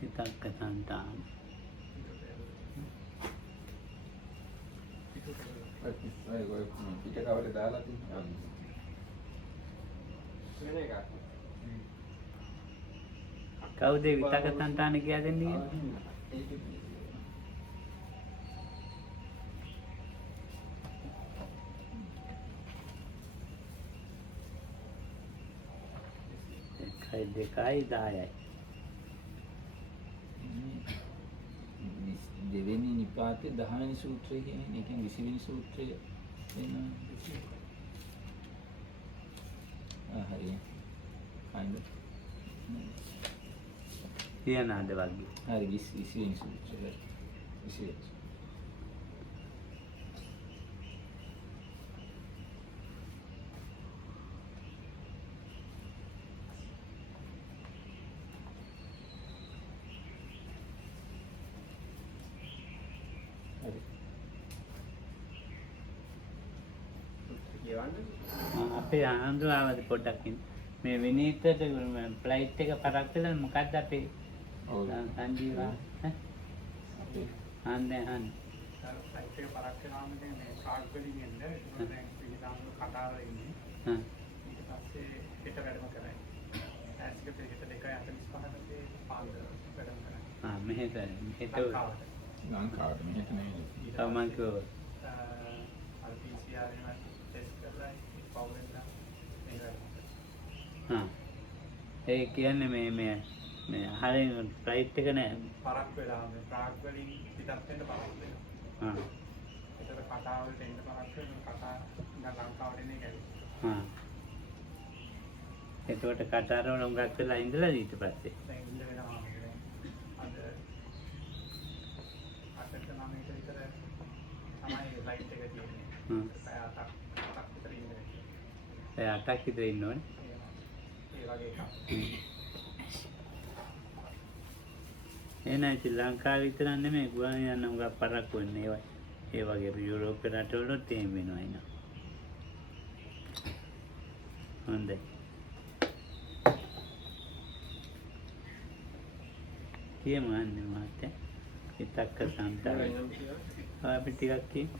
Vitakkasamthana. පිටකවල දාලා තියෙනවා. වෙන එකක්. කවුද විතක්කසංතාන කියලා දෙන්නේ? දෙකයි 10යි. දෙවෙනි නිපාතේ 10 වෙනි සූත්‍රය කියන්නේ ඒකෙන් 20 වෙනි සූත්‍රය එනවා. හරි. හරිද? තියනද වගේ. හරි 20 වෙනි සූත්‍රය. 20 වෙනි. අපේ ආන්දරාවද පොඩ්ඩක් මේ විනීතට ෆ්ලයිට් එක පරක් වෙලා මොකද්ද අපේ සංජීවා හන්දේ ෆ්ලයිට් එක පරක් වෙනාම මේ කාඩ් වලින් එන්න ඒක දැන් පිළිදාම කතාවල ඉන්නේ ඊට පස්සේ පිට වැඩම කරයි ඇස්ක පිට දෙකයි 45කට පාන්දර වැඩම කරයි මෙහෙට ලංකාවට මෙහෙට නෙවෙයි මම කිව්වා අර PCR එක ටෙස්ට් කරලා පවුලෙන් ඒ කියන්නේ මේ හරිය ෆ්ලයිට් එක නෑ පරක් වෙලා මේ ප්‍රාග් වලින් පිටත් වෙන්න පරක් වෙනවා ඒතර කතාවලට එන්න පරක් වෙනවා කතා ඉඳන් ලංකාවට එන එකයි එතකොට කතාරවල උඟක් වෙලා ඉඳලා ඊට පස්සේ දැන් ඉඳ වෙනවා අද අටට 9ට විතර තමයි ෆ්ලයිට් එක තියෙන්නේ පැය 8ක් විතර ඉන්නේ පැය 8ක් විතර ඉන්න ඕනේ ඒ වගේ එකක් එනයි ශ්‍රී ලංකාව විතර නෙමෙයි ගුවන් යන උඟක් පරක් වෙන්නේ ඒ වගේ යුරෝප රටවලත් එහෙම වෙනවා එනවා හොඳයි කියමු අන්නේ මහත්තයා විතක්කසංතාන අපි ටිකක් කියමු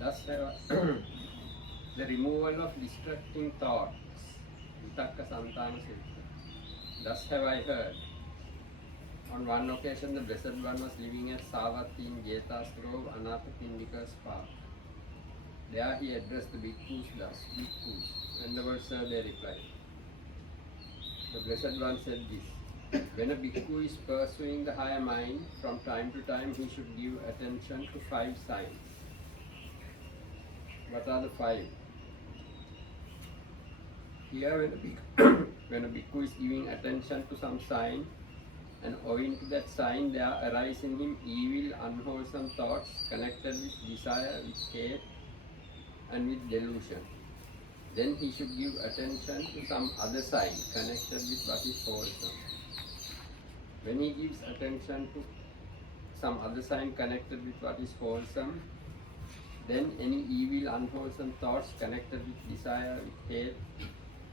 Thus, the removal of distracting thoughts, Vitakkasamthana Sutta. Thus have I heard. On one occasion, the Blessed One was living at Savatthi in Jeta's Grove, Anathapindika's park. There he addressed the bhikkhus thus, Bhikkhus. When the word sir, they replied. The Blessed One said this: when a bhikkhu is pursuing the higher mind, from time to time he should give attention to 5 signs. What are the 5? Here, when a bhikkhu is giving attention to some sign, and owing to that sign there arise in him evil, unwholesome thoughts connected with desire, with hate, and with delusion, then he should give attention to some other sign connected with what is wholesome. When he gives attention to some other sign connected with what is wholesome, then any evil, unwholesome thoughts connected with desire, with hate,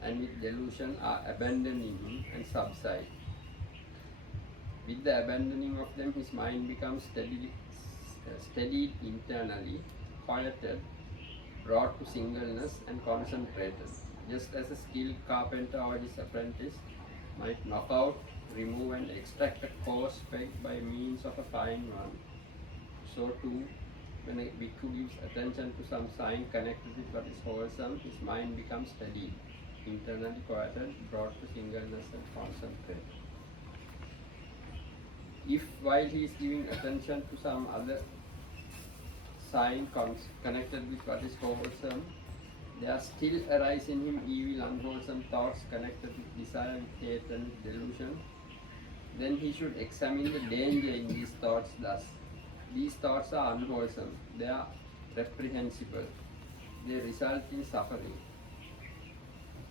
and with delusion are abandoned in him and subside. With the abandoning of them, his mind becomes steadied internally, quieted, brought to singleness and concentrated. Just as a skilled carpenter or his apprentice might knock out, remove and extract a coarse peg by means of a fine one, so too, when a bhikkhu gives attention to some sign connected with what is wholesome, his mind becomes steady, internally quieted, brought to singleness and concentrated. If while he is giving attention to some other sign connected with what is wholesome, there still arise in him evil, unwholesome thoughts connected with desire, with hate and with delusion, then he should examine the danger in these thoughts thus. These thoughts are unwholesome, they are reprehensible, they result in suffering.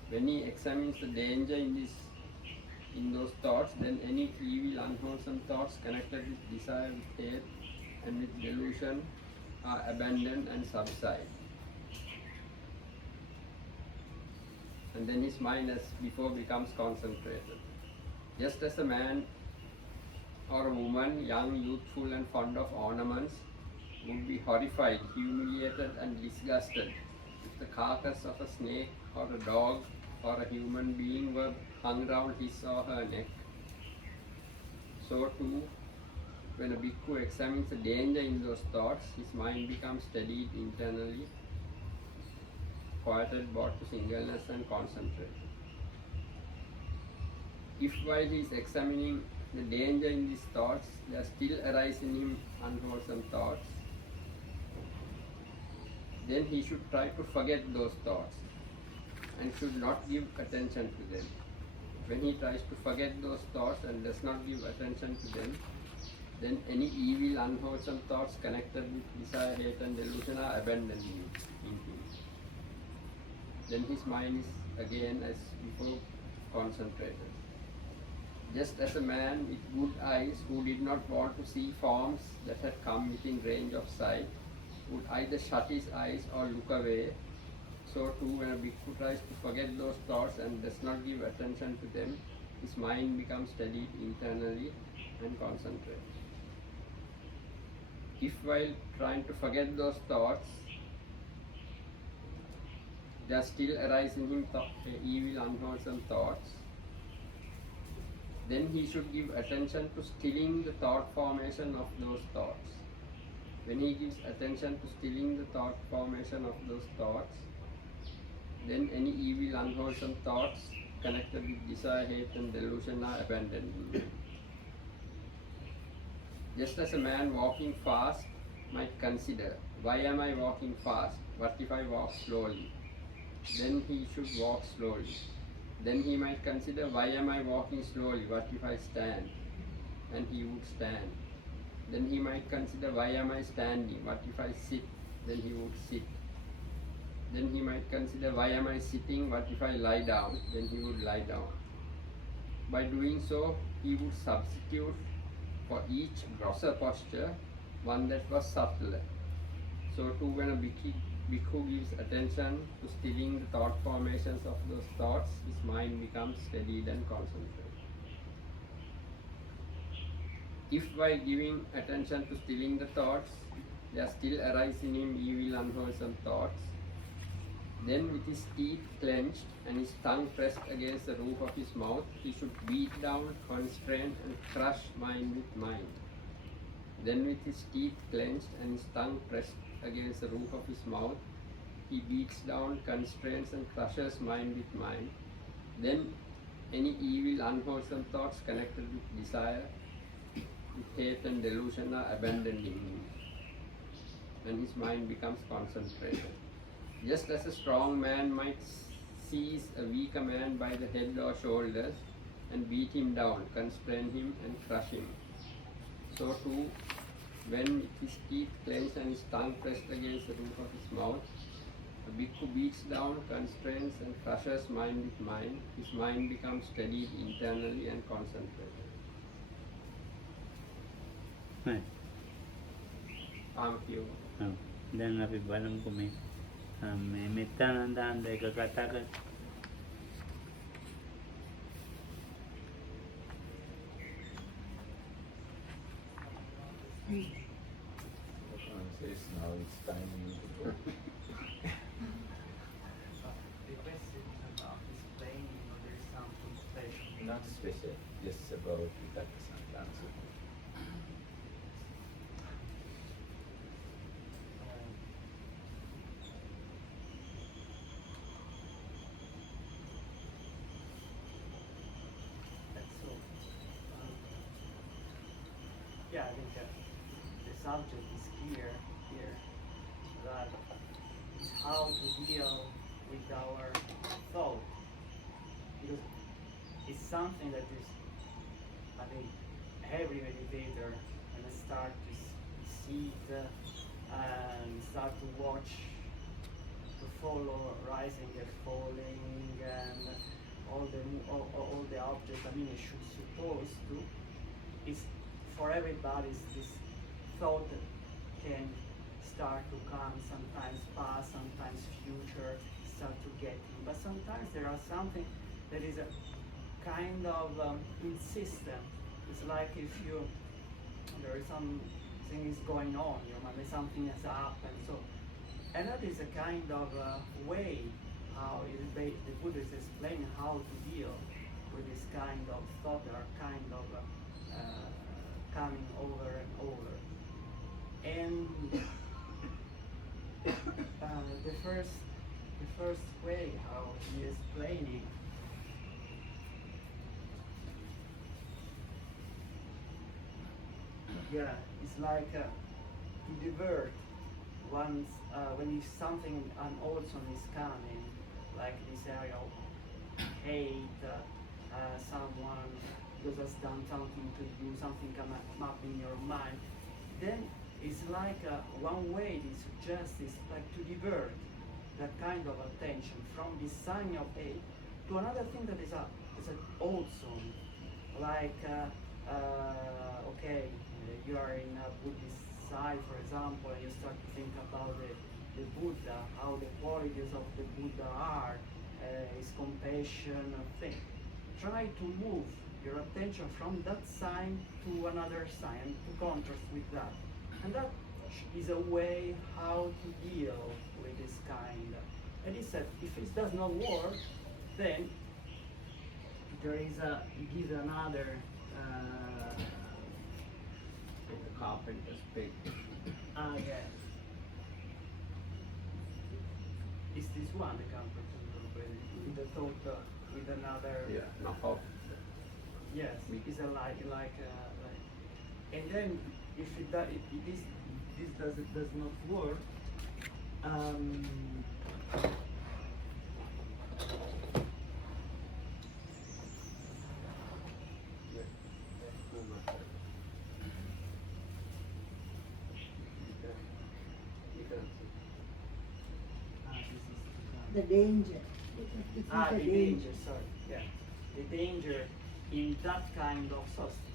When he examines the danger in those thoughts, then any evil, unwholesome thoughts connected with desire, with hate, and with delusion are abandoned and subside. and then his mind as before becomes concentrated. Just as a man or a woman, young, youthful and fond of ornaments, would be horrified, humiliated and disgusted if the carcass of a snake or a dog or a human being were hung round his or her neck, so too, when a bhikkhu examines the danger in those thoughts, his mind becomes steadied internally, quieted both to singleness and concentration. If while he is examining the danger in these thoughts, there still arise in him unwholesome thoughts, then he should try to forget those thoughts and should not give attention to them. When he tries to forget those thoughts and does not give attention to them, then any evil, unwholesome thoughts connected with desire, hate and delusion are abandoned in him. Then his mind is again as before concentrated. Just as a man with good eyes who did not want to see forms that had come within range of sight would either shut his eyes or look away, so too when a bhikkhu tries to forget those thoughts and does not give attention to them, his mind becomes steadied internally and concentrated. If while trying to forget those thoughts, there still arise in him evil, unwholesome thoughts, then he should give attention to stilling the thought formation of those thoughts. When he gives attention to stilling the thought formation of those thoughts, then any evil, unwholesome thoughts connected with desire, hate and delusion are abandoned in him. Just as a man walking fast might consider, why am I walking fast? What if I walk slowly? Then he should walk slowly. Then he might consider, why am I walking slowly? What if I stand? And he would stand. Then he might consider, why am I standing? What if I sit? Then he would sit. Then he might consider, why am I sitting? What if I lie down? Then he would lie down. By doing so, he would substitute for each grosser posture one that was subtler. So too, when a bhikkhu gives attention to stilling the thought formations of those thoughts, his mind becomes steadied and concentrated. If while giving attention to stilling the thoughts, there still arise in him evil, unwholesome thoughts, then with his teeth clenched and his tongue pressed against the roof of his mouth, he should beat down, constrain and crush mind with mind. Then with his teeth clenched and his tongue pressed against the roof of his mouth, he beats down, constrains and crushes mind with mind. Then any evil, unwholesome thoughts connected with desire, with hate and delusion are abandoned in him, and his mind becomes concentrated. Just as a strong man might seize a weaker man by the head or shoulders and beat him down, constrain him and crush him, so too, when with his teeth clenched and his tongue pressed against the roof of his mouth, a bhikkhu beats down, constrains and crushes mind with mind, his mind becomes steadied internally and concentrated. Right. Thank you. දැන් අපි බලමුකෝ මේ මෙත්තානන්දාන්ද එක කතා කර Says now it's time to go. The question is about explaining or there is something special. Not special, just about Vitakkasamthana. That's all. Yeah, I think the subject is clear here, that is how to deal with our thought, because it's something that is, I think, every meditator when they start to see it and start to watch, to follow rising and falling and all the objects. I mean, it should suppose to. It's for everybody. This thought can start to come, sometimes past, sometimes future, start to get in. But sometimes there are something that is a kind of insistent. It's like if there is something is going on, your mind, something has happened. So, and that is a kind of way how the Buddha is explaining how to deal with this kind of thought that are kind of coming over and over. And the first way how he is explaining it's like to divert once when something unwholesome is coming, like this area of hate, someone who has done something to you, something come up in your mind, then it's like one way he suggests is like to divert that kind of attention from this sign of hate to another thing that is a wholesome, like okay, you are in a Buddhist side, for example, and you start to think about the Buddha, how the qualities of the Buddha are, his compassion, thing. Try to move your attention from that sign to another sign, to contrast with that. And that is a way how to deal with this kind. And he said, if it does not work, then there is he gives another The carpenter's pick. yeah. Is this one the comfort with the thought with another? Yeah, knock off. Yes, it's a like, and then if it does, this does not work. The danger. The danger, sorry. Yeah. The danger in that kind of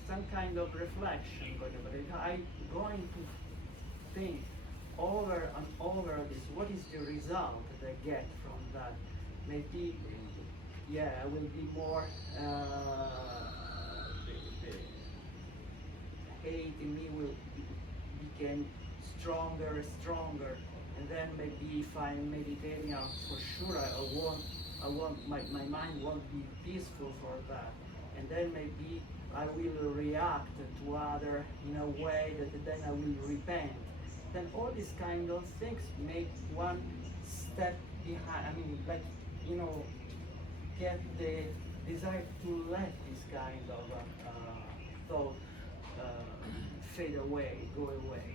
some kind of reflection, but I'm going to think over and over this, what is the result that I get from that? Maybe, I will be more, the hate in me will become stronger and stronger. And then maybe if I'm meditating, for sure I won't, my mind won't be peaceful for that. And then maybe I will react to other in a way that then I will repent. Then all these kind of things make one step behind. I mean, like, get the desire to let this kind of thought fade away, go away.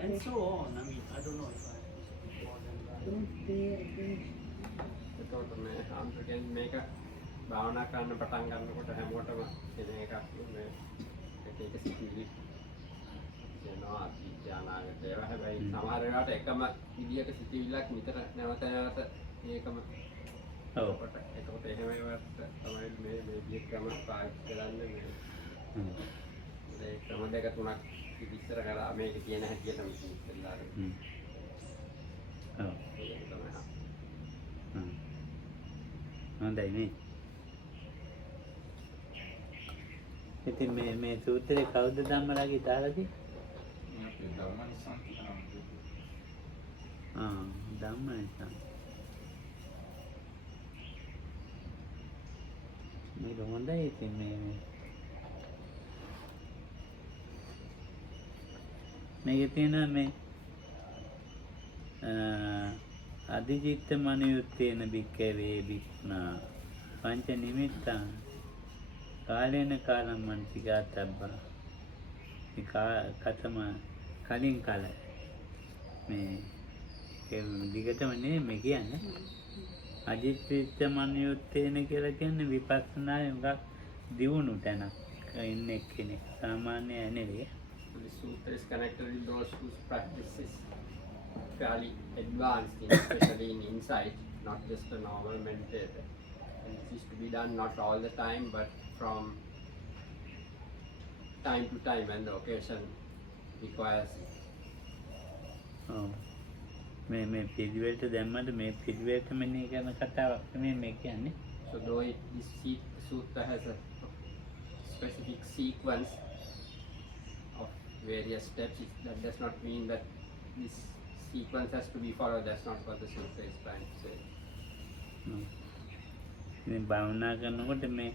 And so on. I mean, I don't know if I speak more than that. Don't pay attention. එතකොට මේ අන්තයෙන් මේක භාවනා කරන්න පටන් ගන්නකොට හැමෝටම එන එකක් මේ එක එක සිතිවිලි එනවා අතීත අනාගත ඒවා හැබැයි සමහර වෙලාවට එකම විදියක සිතිවිල්ලක් නිතර නැවත නැවත ඒකම එතකොට එහෙම ඒවත් තමයි මේ විදිහටම පාවිච්චි කරන්නේ මේ ක්‍රම දෙක තුනක් ඉස්සර කරා මේක කියන හැටියට ඉස්සෙල්ලා හොඳයි නේ. ඉතින් මේ සූත්‍රේ කවුද ධම්මරාගේ තාලකේ? ධම්මනිසං. මේක හොඳයි. ඉතින් මේකේ තියෙනවා මේ අධිචිත්ත මනියුත්තේන භික්ඛවේ භික්ඛුනා පංච නිමිත්තං කාලේන කාලං මනසිකාතබ්බා. කතම කලින් කාල මේ දිගටම නෙමෙයි මේ කියන්නේ. අධිචිත්ත මනියුත්තේන කියලා කියන්නේ විපස්සනායේ උගක් දියුණු තැනක් ඉන්න කෙනෙක්. සාමාන්‍ය නෙවෙයි. The sutra is connected with those whose practice is fairly advanced, especially in insight, not just a normal meditator. And this is to be done not all the time, but from time to time when the occasion requires it. මේ පිළිවෙලට දැම්මට මේ පිළිවෙලට මෙනෙහි කරන කතාවක් නෙමෙයි මේ කියන්නේ. So though this sutta has a specific sequence of various steps, that does not mean that this sequence has to be followed. That's not what the sutta is trying to say. ඉතින් භාවනා කරනකොට මේ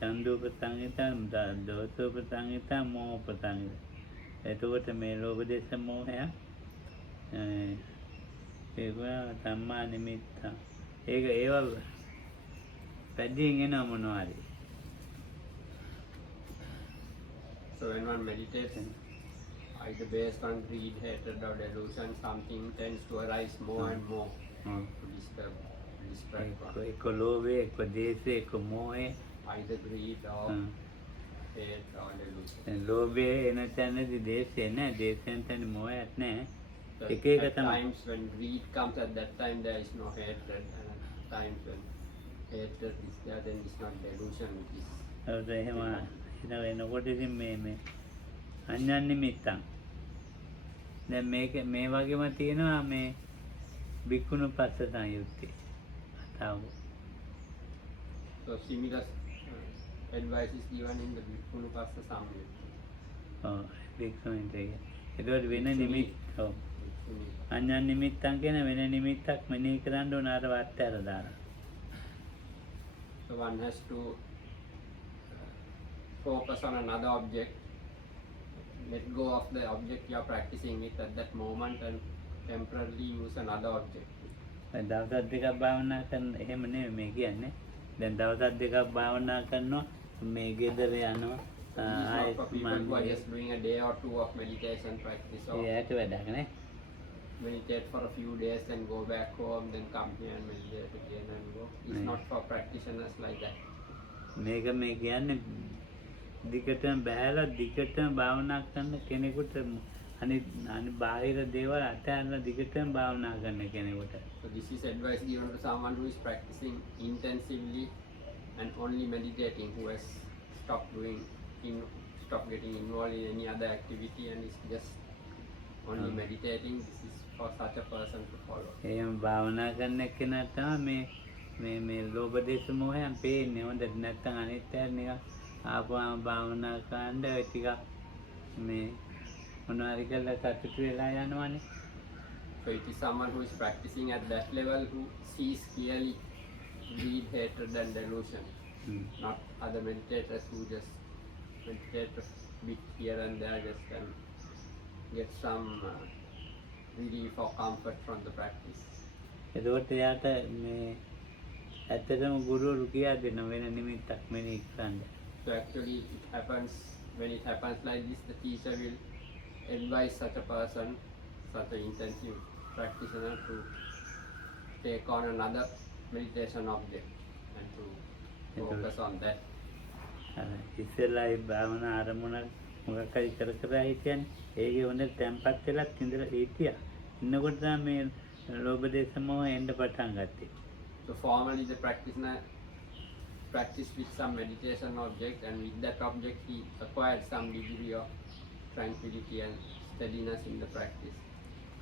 චන්දෝපසංගිතා, දෝසෝපසංගිතා, මෝහපසංගිතා. එතකොට මේ ලෝභ දේශ මොහය ඒක ධම්මා නිමිත්ත. ඒවා පැද්දීන් එනවා මොනවාරි. So when one meditates, either based on greed, hatred or delusion, something tends to arise more and more to disturb, to distract one. එක්ක ලෝභය, එක්ක දේශය, එක්ක මොහය. Either greed or hate or delusion. ලෝභය එන තැනදී දේශය නැහැ, දේශයෙන් තැන මොහයක් නැහැ. So එක එක at තමයි. times when greed comes, at that time there is no hatred, and at times when hatred is there, then it's not delusion, it is. එහෙම එනකොට ඉතින් මේ අඤ්ඤන් නිමිත්තන්. දැන් මේ වගේම තියෙනවා මේ බික්කුණු පස්ස සංයුත්තේ කතාව. So similar advice is given in the Vitakkasamthana Samyutta. ඔව් බික්කුණුන්ට ඒක. ඒකට වෙන නිමිත්ත. ඔව්. අඤ්ඤන් නිමිත්තන් කියන වෙන නිමිත්තක් මෙනෙහි කරන්න ඕන අර වත්තර දාලා. So one has to focus on another object, let go of the object you are practicing with at that moment, and temporarily use another object. දවස් දෙකක් භාවනා කරන එහෙම නෙමෙයි මේ කියන්නේ. දැන් දවස් දෙකක් භාවනා කරනවා මේ ගෙදර යනවා These for people who are just doing a day or two of meditation practice, or ඒකට වැඩක් නේ. meditate for a few days and go back home, then come here and meditate again and go. It's not for practitioners like that. මේක මේ කියන්නේ දිගටම බහැලා දිගටම භාවනා කරන කෙනෙකුට අනිත් බාහිර දේවල් අතහැරලා දිගටම භාවනා කරන කෙනෙකුට. So this is advice given to someone who is practicing intensively and only meditating, who has stopped getting involved in any other activity and is just only meditating. This is for such a person to follow. එහෙම භාවනා කරන කෙනාට තමයි මේ ලෝභ දේශ මොහයන් පේන්නේ. හොඳට නැත්නම් අනිත් අය නිකන් ආපුවම භාවනා කරන්න ඔය ටික මේ මොනවාරි කරලා සතුටු වෙලා යනවනේ. So it is someone who is practicing at that level, who sees clearly greed, hatred and delusion. Not other meditators who just meditate a bit here and there, just can get some relief or comfort from the practice. එතකොට එයාට මේ ඇත්තටම ගුරුවරු කියා දෙන වෙන නිමිත්තක් මෙනෙහි කරන්න. So actually it happens, when it happens like this, the teacher will advise such a person, such an intensive practitioner, to take on another meditation object and to focus on that. ඉස්සෙල්ලා ඒ භාවනා ආරමුණ මොකක් හරි කර හිටියනේ. ඒකේ හොඳ තැම්පත් වෙලා ඉඳලා හිටියා. ඉන්නකොට තමයි මේ ලෝභ දේශ මොහ එන්න පටන් ගත්තේ. So formally the practitioner practiced with some meditation object, and with that object he acquired some degree of tranquility and steadiness in the practice.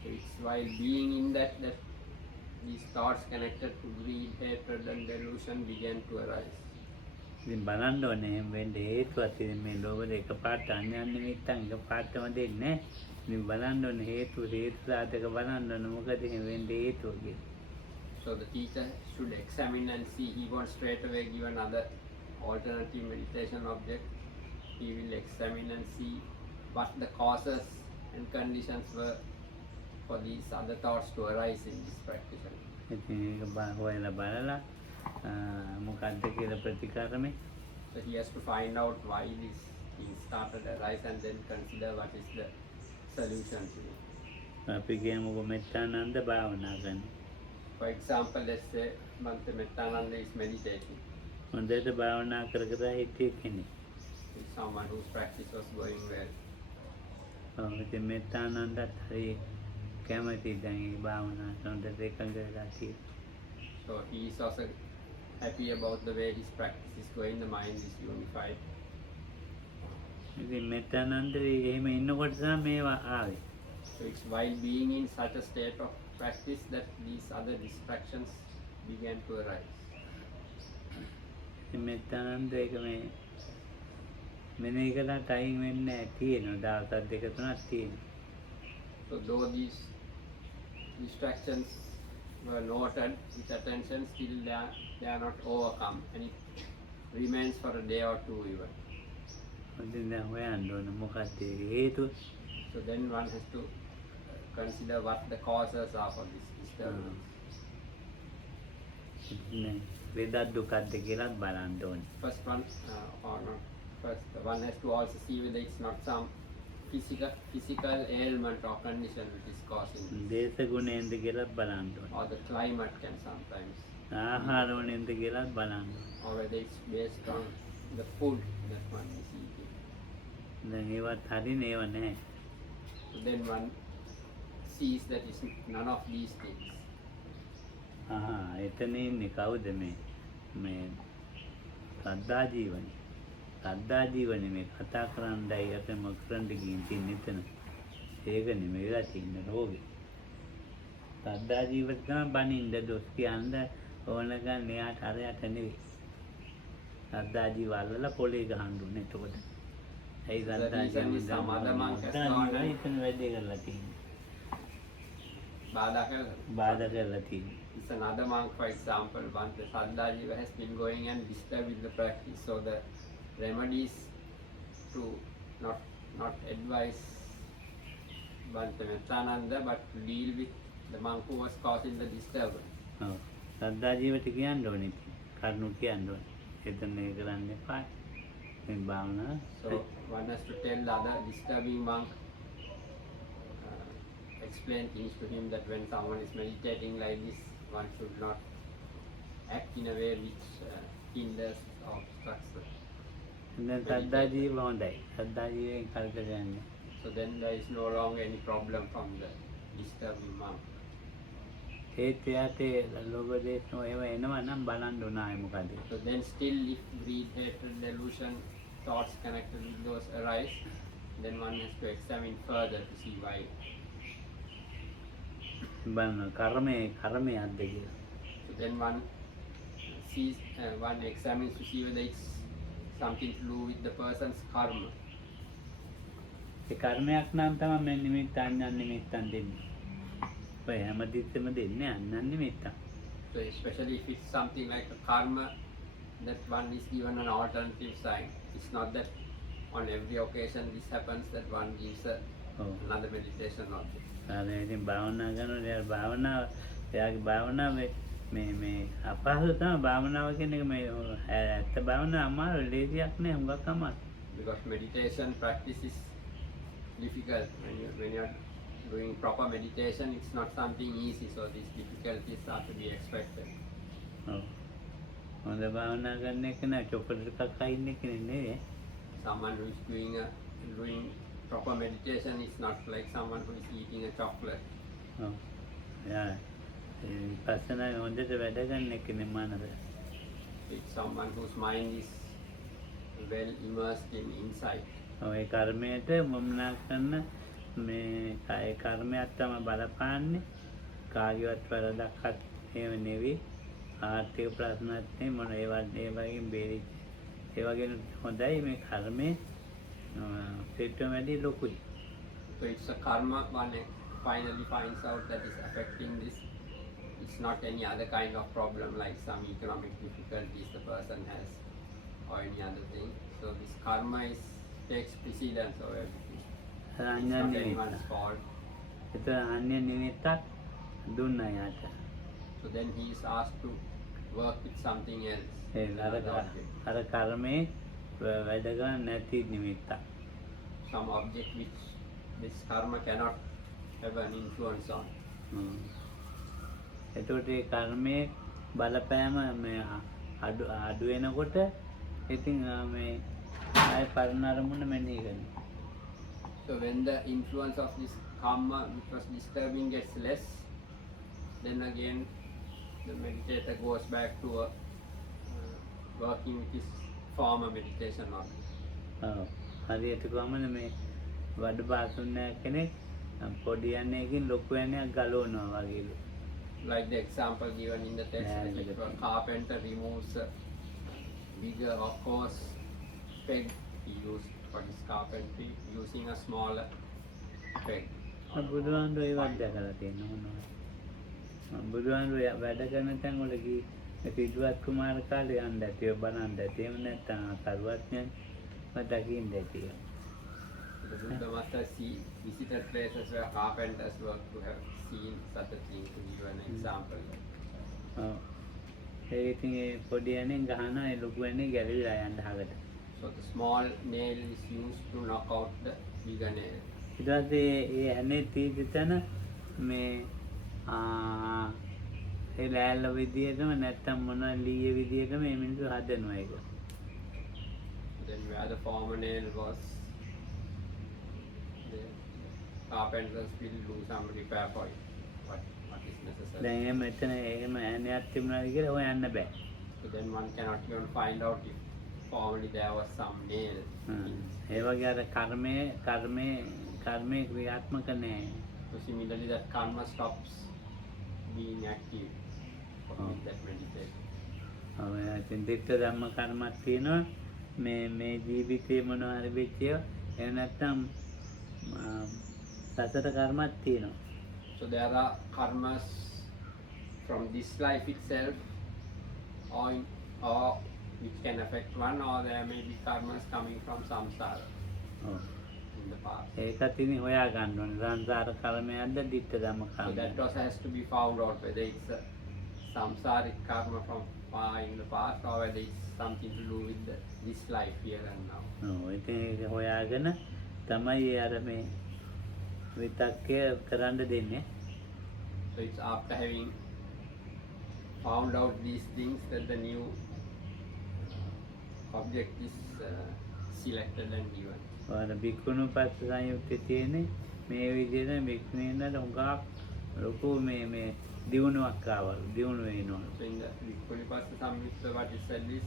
So it's while being in that these thoughts connected to greed, hatred and delusion began to arise. ඉතින් බලන්න ඕනේ එහෙම වෙන්න හේතුවක් තියෙන මේ ලෝභ දෙක පාට අඤ්ඤන් නිමිත්තන් එක පාටම දෙන්නේ. ඉතින් බලන්න ඕනේ හේතු සාධක බලන්න ඕනේ මොකද එහෙම වෙන්න හේතුව කියලා. So the teacher should examine and see. He won't straight away give another alternative meditation object. He will examine and see what the causes and conditions were for these other thoughts to arise in this practice. ඉතින් ඒක හොයලා බලලා මොකක්ද කියලා ප්‍රතිකාරමේ. So he has to find out why these things started arise and then consider what is the solution to it. අපි කියමුකෝ මෙත්තානන්ද භාවනා කරන. For example, let's say Bhante Mettananda is meditating. හොඳට භාවනා කර හිටිය කෙනෙක්. It's someone whose practice was going well. ඉතින් මෙත්තානන්දත් හරි කැමති දැන් මේ භාවනා කරනකොට එකඟ වෙලා තියෙනවා. So he is also happy about the way his practice is going. The mind is unified. ඉතින් මෙත්තානන්ද එහෙම ඉන්නකොට තමයි මේවා ආවේ. So it's while being in such a state of practice that these other distractions began to arise. මෙතනන්ද ඒක මේ මෙනෙහි කළා ටයිම් වෙන්නේ නැහැ තියෙනවා දවස් දෙක තුනක් තියෙනවා. So though these distractions were noted with attention, still they are not overcome, and it remains for a day or two even. ඉතින් දැන් හොයන්න ඕන මොකක්ද හේතුව. So then one has to consider what the causes are for this disturbance. වෙදත් දුකක්ද කියලාත් බලන්න ඕනේ. First one, or not first, one has to also see whether it's not some physical ailment or condition which is causing this. දේශ ගුණයෙන්ද කියලාත් බලන්න ඕනේ. Or the climate can sometimes, ආහාර වලින්ද කියලාත් බලන්න ඕනේ. or whether it's based on the food that one is eating. දැන් ඒවත් හරිනේ ඒව නැහැ. So then one sees that it's none of these things. එතන ඉන්නේ කවුද මේ සද්දා ජීවනේ. සද්දා ජීවනේ මේ කතා කරන්නයි අපි මොකක්ද ගින් තින්නේ එතන. ඒක නෙමෙයිලා තින්න රෝගේ. සද්දා ජීවිත තමයි බනින්න දොස් කියන්න ඕන ගන්න එයාට අරයට නෙවෙයි. සද්දා ජීවල්ල පොලේ ගහන්න ඕනේ එතකොට. ඒ සද්දා ජීවිත එතන වැඩි කරලා තියෙන්නේ. බාධා කරලා තියෙන්නේ. It's another monk, for example, once the Saddajiva has been going and disturbed with the practice, so the remedies to not advise Bhante Mettananda, but to deal with the monk who was causing the disturbance. සද්දා ජීවිත කියන්න ඕනේ. කරුණු කියන්න ඕනේ. එතන ඒ කරන්න එපා. මේ භාවනා. So one has to tell the other disturbing monk, explain things to him that when someone is meditating like this, one should not act in a way which hinders or obstructs the දැන් සද්දා ජීව හොඳයි. සද්දා ජීවෙන් කල්ප ගන්න. So then there is no longer any problem from the disturbing monk. ඒත් එයාට ලෝභ දේශ ඒව එනවා නම් බලන්න ඕන ආයේ මොකද. So then still if greed, hatred, delusion, thoughts connected with those arise, then one has to examine further to see why. බලන්න කර්මයක්ද කියලා. So then one sees, one examines to see whether it's something to do with the person's karma. ඒ කර්මයක් නම් තමයි මේ නිමිත්ත අඥාන නිමිත්තන් දෙන්නේ. ඔය හැමදෙස්සෙම දෙන්නේ අඥාන නිමිත්තන්. So especially if it's something like a karma, that one is given an alternative sign. It's not that on every occasion this happens that one gives another meditation object. ඉතින් භාවනා කරනකොට එයාගේ භාවනාව මේ අපහසු තමයි භාවනාව කියන එක මේ ඇත්ත භාවනාව අමාරු ලේසියක් නෑ හුඟක් අමාරු. Because meditation practice is difficult. When you're doing proper meditation, it's not something easy, so these difficulties are to be expected. හොඳ භාවනා කරන එක නෑ චොකලට් එකක් අයින් එක නෙවෙයි. Someone who is doing proper meditation is not like someone who is eating a chocolate. පස්සන හොඳට වැඩ ගන්න එක නෙමනද. It's someone whose mind is well immersed in insight. ඔය කර්මයට මොමනා කරන මේ කාය කර්මයක් තමයි බලපාන්නේ. කාගේවත් වරදක්වත් එහෙම නෙවෙයි. ආර්ථික ප්‍රශ්නත් නෙවෙයි මොන ඒ වගේ බේරි. ඒ වගේ හොඳයි මේ කර්මේ පෙට්ටම වැඩි ලොකුයි. So it's a karma one finally finds out that is affecting this. It's not any other kind of problem like some economic difficulties the person has or any other thing. So this karma takes precedence over everything. It's not anyone's fault. ඒතර අන්‍ය නිමිත්තක් දුන්නා යාට. So then he is asked to work with something else. අර කර්මේ වැඩ ගන්න නැති නිමිත්තක්. Some object which this karma cannot have an influence on. එතකොට ඒ කර්මයේ බලපෑම මේ අඩු වෙනකොට ඉතින් මේ ආය පරණ අරමුණ මෙනෙහි කරනවා. So when the influence of this karma which was disturbing gets less, then again the meditator goes back to working with his former meditation object. හරියට කොහමද මේ වඩ බාසුන්න කෙනෙක් පොඩි යන්නේකින් ලොකු යන්නයක් ගලවනවා වගේලු. Like the example given in the text, Yeah, if a carpenter removes a bigger or coarse peg, he used for his carpentry using a smaller peg. බුදුහාමුදුරුවෝ ඒවත් දැකලා තියෙනවා මොනවද? බුදුහාමුදුරුවෝ වැඩ කරන තැන් වල ගිහින් සිද්ධාර්ථ කුමාර කාලේ යන්න ඇති ඔය බලන්න ඇති. එහෙම නැත්නම් කරුවත්ඥයන් දකින්න ඇති. The Buddha must have visited places where carpenters work to have seen such a thing, to give an example. ඔව්. ඒ ඉතින් ඒ පොඩි යන්නේ ගහනවා ඒ ලොකු යන්නේ ගැලවිලා යන්න හකට. So the small nail is used to knock out the bigger nail. ඊට පස්සේ ඒ ඇනේ තීති තැන මේ ඒ ලෑල්ල විදියටම නැත්තම් මොන ලීයේ විදියටම මේ මිනිස්සු හදනවා ඒක. Then where the former nail was, the carpenters will do some repair for it. What is necessary. දැන් එහෙම එතන එහෙම ඇනයක් තිබුණාද කියලා හොයන්න බෑ. So then one cannot even find out if formerly there was some nail. ඒ වගේ අර කර්මයේ ක්‍රියාත්මක නැහැ. So similarly that karma stops being active with that meditation. ඔව් ඉතින් දිට්ඨ ධම්ම කර්මයක් තියෙනවා. මේ ජීවිතේ මොනවා හරි වෙච්ච ඒවා එහෙම නැත්නම් සතර කර්මයක් තියෙනවා. So there are karmas from this life itself, or which can affect one, or there may be karmas coming from samsara ඔව්. in the past. ඒකත් ඉතින් හොයා ගන්න ඕනේ. සංසාර කර්මයක්ද දිට්ඨ ධම්ම So that කර්මයක්ද? also has to be found out, whether it's a samsaric karma from far in the past, or whether it's something to do with this life here and now. ඔව් ඉතින් ඒක හොයාගෙන තමයි අර මේ විතක්කය කරන්න දෙන්නේ. So it's after having found out these things that the new object is selected and given. ඔයාලා බික්කුණු පස්ස සංයුත්තේ තියෙන්නේ මේ විදිහට බික්කුණීන්ට උගාක් ලොකු මේ දියුණුවක් ආවලු. දියුණු වෙනවා. So in the Vitakkasamthana Samyutta, what is said is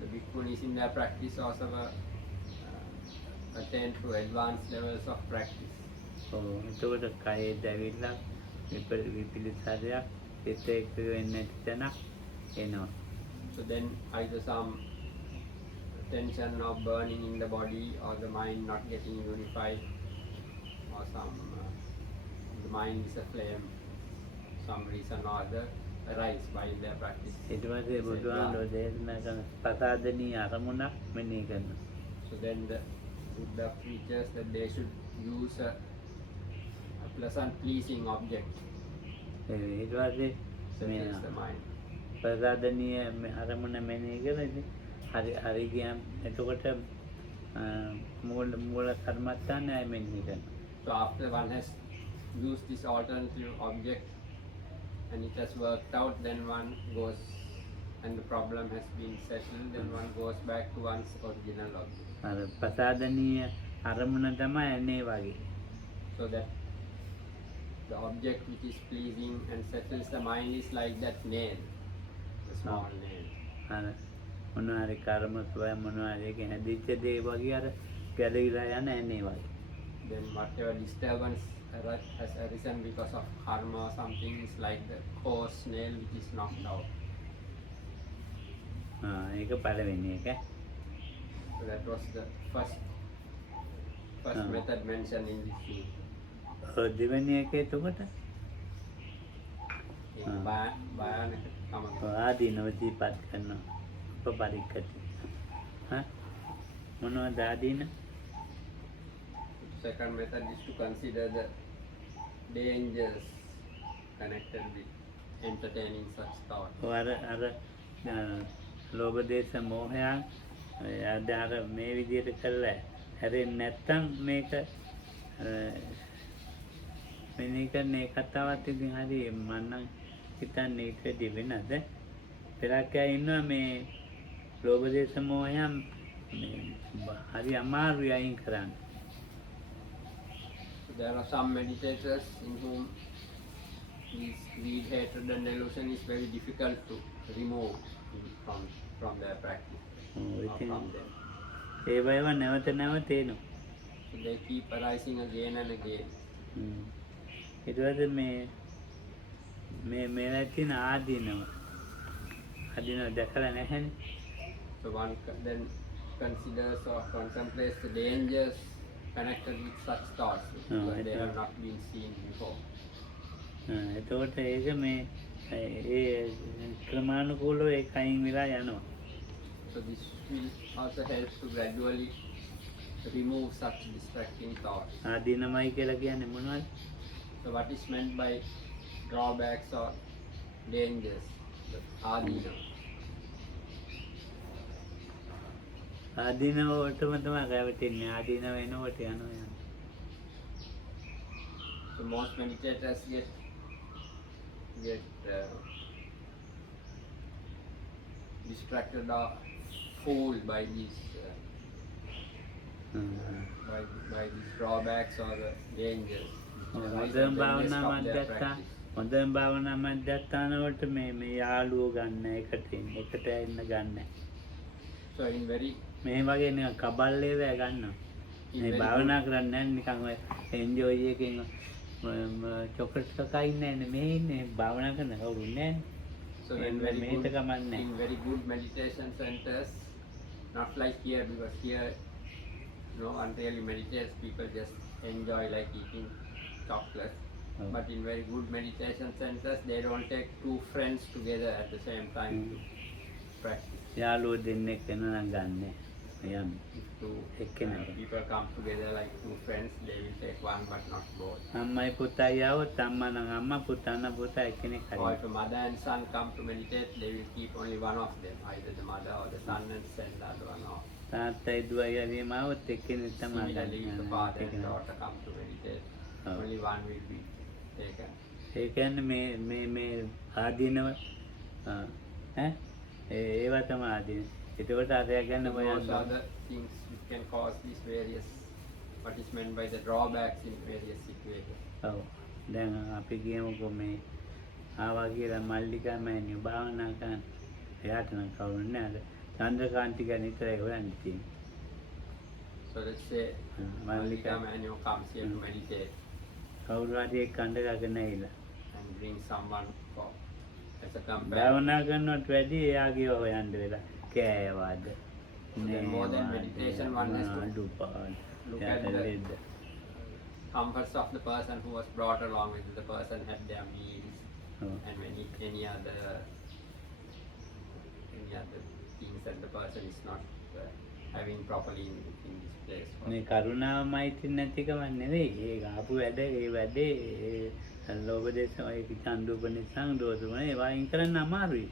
the bhikkhunis in their practice also attain to advanced levels of practice. ඔව් එතකොට කයේ දැවිල්ලක් විපිලිසරයක් හිත එක්ක වෙන්නේ නැති තැනක් එනවා. So then either some tension or burning in the body, or the mind not getting unified, or some the mind is a flame, some reason or other arise by their practice. ඊට පස්සේ බුදුහාමුදුරුවෝ දේශනා කරන ප්‍රසාදනීය අරමුණක් මෙනෙහි කරනවා. So then the Buddha preaches that they should use a pleasant, pleasing object. ඊට පස්සේ Settles the mind. ප්‍රසාදනීය අරමුණ මෙනෙහි කරලා හරි ගියම් එතකොට මූල කර්මස්ථානය මෙනෙහි කරනවා. So after one has used this alternative object and it has worked out, then one goes, and the problem has been settled, then one goes back to one's original object. අර ප්‍රසාදනීය අරමුණ තමයි එන්නේ වගේ. So that the object which is pleasing and settles the mind is like that nail, the small nail. අර මොනවා හරි කර්ම සොය මොනවා හරි එකේ හැදිච්ච දේ වගේ අර ගැලවිලා යන එන්නේ වගේ. Then whatever disturbance has arisen because of karma or something is like the coarse nail which is knocked out. ඒක පළවෙනි එක. So that was the first method mentioned in this book. දෙවෙනි එක එතකොට Bhayanaka kama. ආදීනව දීපත් කරනවා. උපපරික්කති. මොනවද ආදීන? Second method is to consider the dangers connected with entertaining such thoughts. අර ලෝභ දේශ මොහයන් අර මේ විදිහට කරලා හැරෙන්නේ නැත්තම් මේක මෙනේ කරන කතාවත් ඉතින් හරි මම නම් හිතන්නේ ඒක දෙවෙනද පෙරක් ඉන්නවා මේ ලෝභ දේශ මොහයන් හරි අමාරුයි අයින් කරන්න. There are some meditators in whom this greed, hatred and delusion is very difficult to remove from their practice. Or from them. ඒවම නැවත නැවත එනවා. So they keep arising again and again. ඊට පස්සේ මේලා තියෙන ආදීනව දැකලා නැහැනේ. So one then considers or contemplates the dangers connected with such thoughts because they have not been seen before. එතකොට ඒක මේ ඒ ක්‍රමානුකූලව ඒක අයින් වෙලා යනවා. So this will also help to gradually remove such distracting thoughts. ආදීනමයි කියලා කියන්නේ මොනවද? So what is meant by drawbacks or dangers? The adina. ආදීනව වලටම තමයි රැවටෙන්නේ. ආදීනව එනකොට යනවා. So most meditators get distracted or fooled by these by these drawbacks or the dangers. හොඳම භාවනා මධ්‍යස්ථාන වලට මේ යාළුවෝ ගන්න එකට එන්න ගන්න. So in very මේ වගේ නිකන් කබල්ලේ වේ ගන්නවා. මේ භාවනා කරන්නේ නිකන් ඔය එන්ජොයි එකකින් චොකලට් එකක් අයින්නේ නැහැ. මේ ඉන්නේ භාවනා කරන කවුරු නැහැ. so in very good meditation centers, not like here, because here no one really meditates, people just enjoy like eating chocolate. But in very good meditation centers, they don't take two friends together at the same time to practice. යාළුවෝ දෙන්නෙක් වෙනවා ගන්න. People come together like two friends, they will take one but not both. අම්මයි පුතයි આવොත් අම්මා නම් අම්මා පුතා නම් පුතා එක්කෙනෙක් Or if a mother and son come to meditate, they will keep only one of them, either the mother or the son, and send the other one off. තාත්තයි දුවයි හරිම આવොත් එක්කෙනෙක් තමයි Similarly, if the father and ගන්න. daughter come to meditate, only one will be taken. ඒ කියන්නේ මේ ආදීනව ඒවා තමයි ආදීන. එතකොට අරයා ගන්න Those are the things which can cause these various, what is meant by the drawbacks in various situations. ඔව්. දැන් අපි කියමුකෝ මේ ආවා කියලා මල්ලිකා මෑණියෝ භාවනා කරන. එයාට නම් කවුරුත් නැහැ. චන්ද්‍රකාන්ති ගැන විතරයි හොයන්නේ තියෙන්නේ. So let's say Malika Manual comes here to meditate කවුරු හරි එක්ක අඬගගෙන ඇවිල්ලා. and bring someone for as a companion. භාවනා කරනවට වැඩි එයාගේ හොයන්න වෙලා කෑවද. Then more than meditation, one has to look at the comforts of the person who was brought along with the person had their meals and any other things that the person is not having properly in this place. මේ කරුණාව මෛත්‍රී නැතිකම නෙවෙයි. ඒක ආපු වැඩ ඒ වැඩේ ලෝභ දේශ ඔය චන්දුපනිසං දෝෂුනේ ඒවා අයින් කරන්න අමාරුයි.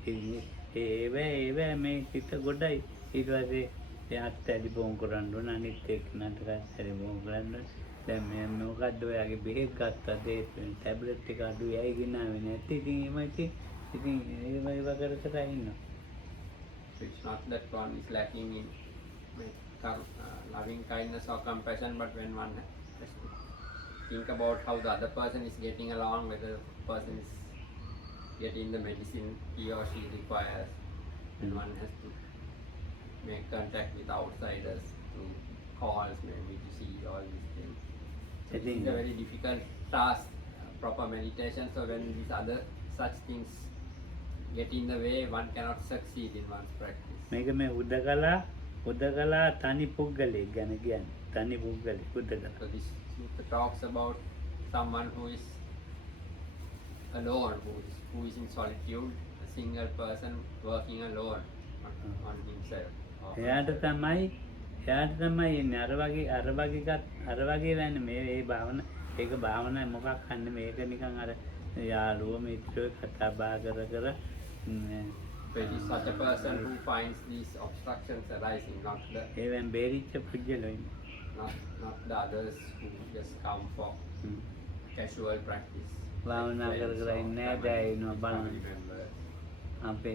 ඒවා මේ චිත්ත ගොඩයි. ඊට පස්සේ එයාත් ඇලි බොන් කරන්න ඕන අනිත් එක්කනට ඇලි බොන් කරන්න. දැන් මේ මොකද්ද ඔයාගේ බෙහෙත් ගත්තද ඒ ටැබ්ලට් එක අඩුයි ඇයි ගිනාවේ නැති. ඉතින් ඒවා කර ඉන්නවා. So it's not that one is lacking in loving kindness or compassion, but when one has to think about how the other person is getting along, whether the person is getting the medicine he or she requires, and one has to make contact with outsiders through calls, maybe to see all these things. So it's a very difficult task, proper meditation. So when these other such things get in the way, one cannot succeed in one's practice. මේක මේ උදකලා තනි පුද්ගලෙක් ගැන කියන්නේ. තනි පුද්ගලෙක් උදකලා. So this sutta talks about someone who is alone, who is in solitude, a single person working alone on himself. එයාට තමයි එන්නේ අර වගේ වෙන්නේ මේ භාවනා ඒක භාවනා මොකක් හන්නේ මේක නිකන් අර යාළුවෝ මිත්‍රයෝ කතා බහ කර So it is such a person who finds these obstructions arising, not ඒවෙන් බේරිච්ච පුද්ගලයෝ ඉන්නේ. not the others who just come for casual practice. භාවනා කර ඉන්නේ දැයිනවා බලන්න. Family members. අපේ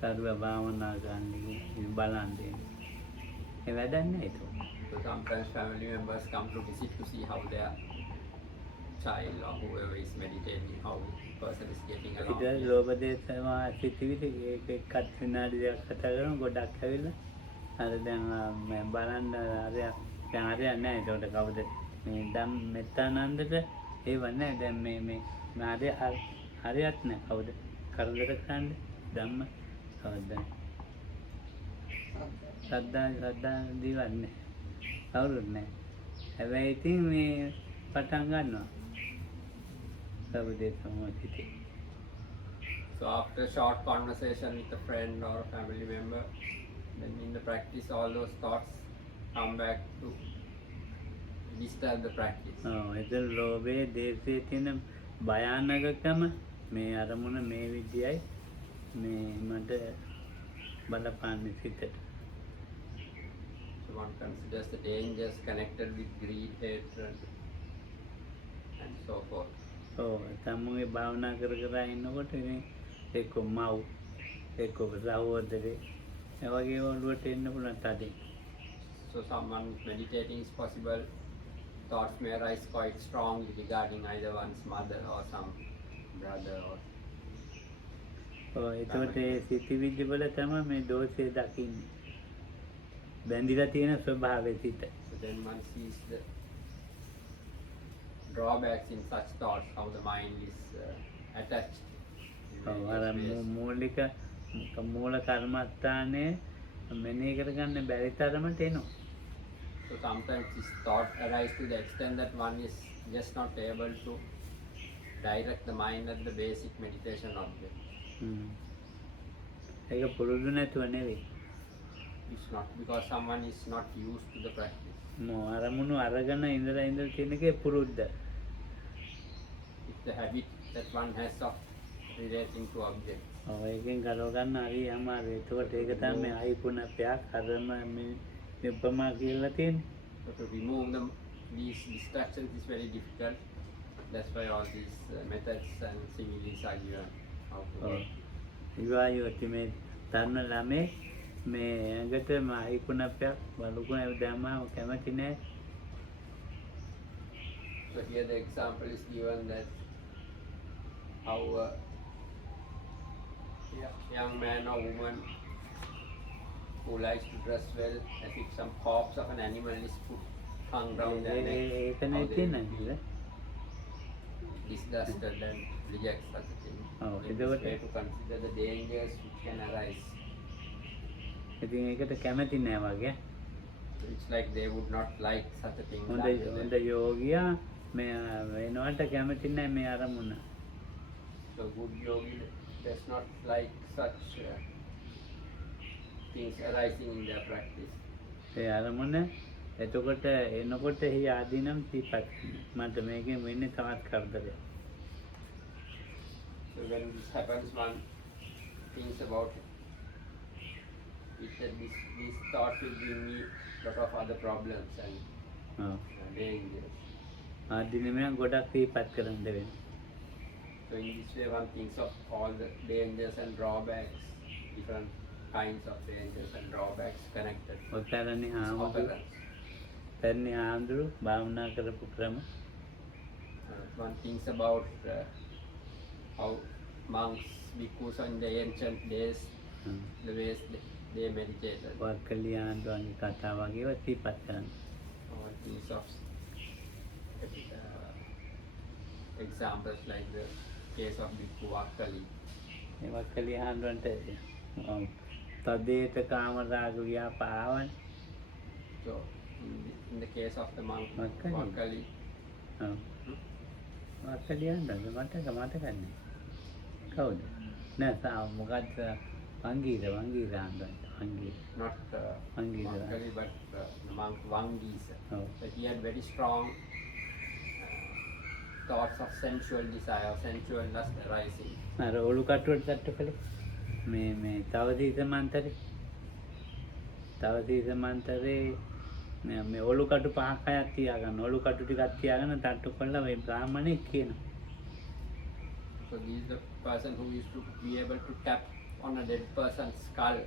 සරුව භාවනා කරන්නේ බලන්නේ. ඒ වැඩක් නෑ ඒක. So sometimes family members come to visit to see how their child or whoever is meditating, how the person is getting along. ඊට ලෝභ දේශම සිතිවිලි ඒකත් විනාඩි දෙකක් කතා කරන ගොඩක් ඇවිල්ලා අර දැන් මම බලන්න අරයා දැන් අරයා නෑ ඒකට කවුද මේ ධම් මෙත්තානන්දට ඒව නැහැ. දැන් මේ මාදේ හරියත් නැහැ. කවුද කරදර කරන්නේ? ධම්ම කවුද? සද්දා දිවන්නේ කවුරුත් නැහැ. හැබැයි ඉතින් මේ පටන් ගන්නවා සබ්බදේ සමෝචිතේ. So after a short conversation with a friend or a family member, then in the practice all those thoughts come back to disturb the practice. එතන ලෝභයේ දේශයේ තියෙන භයානකකම මේ අරමුණ මේ විදියයි මේ මට බලපාන්නේ සිතට. So one considers the dangers connected with greed, hatred, and so forth. තමුගේ භාවනා කර ඉන්නකොට එක්ක මව් එක්ක සහෝදරේ ඒ වගේ ඔළුවට එන්න පුළුවන් තදින්. So someone meditating is possible, thoughts may arise quite strongly regarding either one's mother or some brother or එතකොට ඒ සිතිවිලි වල තමයි මේ දෝෂය දකින්නේ. බැඳිලා තියෙන ස්වභාවය සිත. So then one sees the drawbacks in such thoughts, how the mind is attached. in අර various ways. මූල කර්මස්ථානයේ මෙනෙහි කරගන්න බැරි තරමට එනවා. So sometimes this thought arises to the extent that one is just not able to direct the mind at the basic meditation object. ඒක පුරුදු නැතුව නෙවෙයි. It's not because someone is not used to the practice. අරමුණු අරගෙන ඉඳලා තියෙන එකේ පුරුද්ද. It's the habit that one has of relating to objects. ඒකෙන් ගලව ගන්න හරි අමාරුයි. ඒකට ඒක තමයි අයිපුණපයක් අරම මේ උපමා කියලා තියෙන්නේ. So to remove these distractions is very difficult. That's why all these methods and similes are given. How to work. ඉවායෝති මේ තරුණ ළමේ මේ ඇඟට අයිපුණපයක් බලුකුණ දැම්මම කැමති නැහැ. So here the example is given that how a young man or woman who likes to dress well, as if some corpse of an animal is hung round their neck, ඒක how නේ they තියෙන්නේ. disgusted and reject such a thing. Oh, Then itu it's fair to consider the dangers which can arise. ඉතින් ඒකට කැමති නෑ වගේ. So it's like they would not like such a thing. හොඳ done to them. හොඳ යෝගියා මේ වෙනවට කැමති නෑ මේ අරමුණ. So good yogi does not like such things arising in their practice. ඒ අරමුණ එතකොට එනකොට එහි ආදීනම් සිපත් මට මේකෙන් වෙන්නේ තවත් කරදරයක්. So when this happens, one thinks about it. That this thought will bring me lot of other problems and ඔව්. dangers. ආදීනමෙන් ගොඩක් සිපත් කරන්න වෙනවා. So in this way one thinks of all the dangers and drawbacks, different kinds of dangers and drawbacks connected to ඔතරනේ this ආමුදු occurrence. පෙරණි ආඳුරු භාවනා කරපු ක්‍රම One thinks about how monks, bhikkhus in the ancient days, the ways they meditated. වර්කලි ආඳුන්ගේ කතා වගේ ඒවා සිපත් කරන්න. One thinks of examples like the case of Bhikkhu Akkali. ඒ වර්කලි ආඳුන්ට තදේට කාම රාග ව්‍යාපාරවන So in the case of the monk Akkali. Akkali, වර්කලි ආඳුන් මට ගන්නේ. කවුද? නෑ තාම මොකක්ද වංගීර ආඳුන්. වංගීර. not Angisa. Akkali but the monk Vangisa. ඔව්. So he had very strong thoughts of sensual desire, sensual lust arising. අර ඔලු කටුවට තට්ටු කළේ මේ තවදීස මන්තරේ මේ ඔලු කටු පහක් හයක් තියාගන්න ඔලු කටු ටිකක් තියාගෙන තට්ටු කළා මේ බ්‍රාහමණෙක් කියනවා. So he is the person who used to be able to tap on a dead person's skull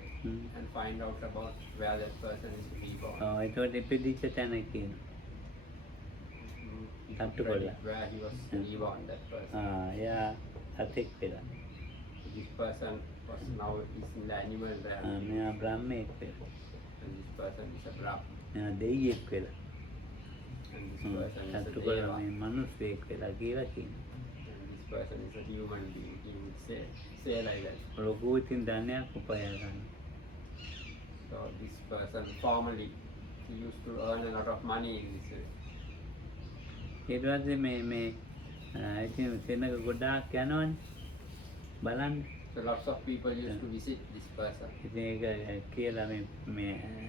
and find out about where that person is reborn. ඒකට ඉපදිච්ච තැන කියනවා. He Tap to predict Kolla. where he was reborn, that person. එයා සතෙක් වෙලා. This person was now is in the animal realm, මෙයා බ්‍රාහ්මණයෙක් වෙලා. and this person is a Brahmin. මෙයා දෙවියෙක් වෙලා. And this person is a සතු කළ deva. මේ මනුස්සයෙක් වෙලා කියලා කියනවා. And this person is a human being. He would say like that. ලොකු ඉතින් ධනයක් උපයා ගන්න. So this person formerly he used to earn a lot of money in this way. ඊට පස්සේ මේ ඉතින් සෙනඟ ගොඩාක් යනවනේ බලන්න. So lots of people used to visit this person ඉතින් ඒක කියලා මේ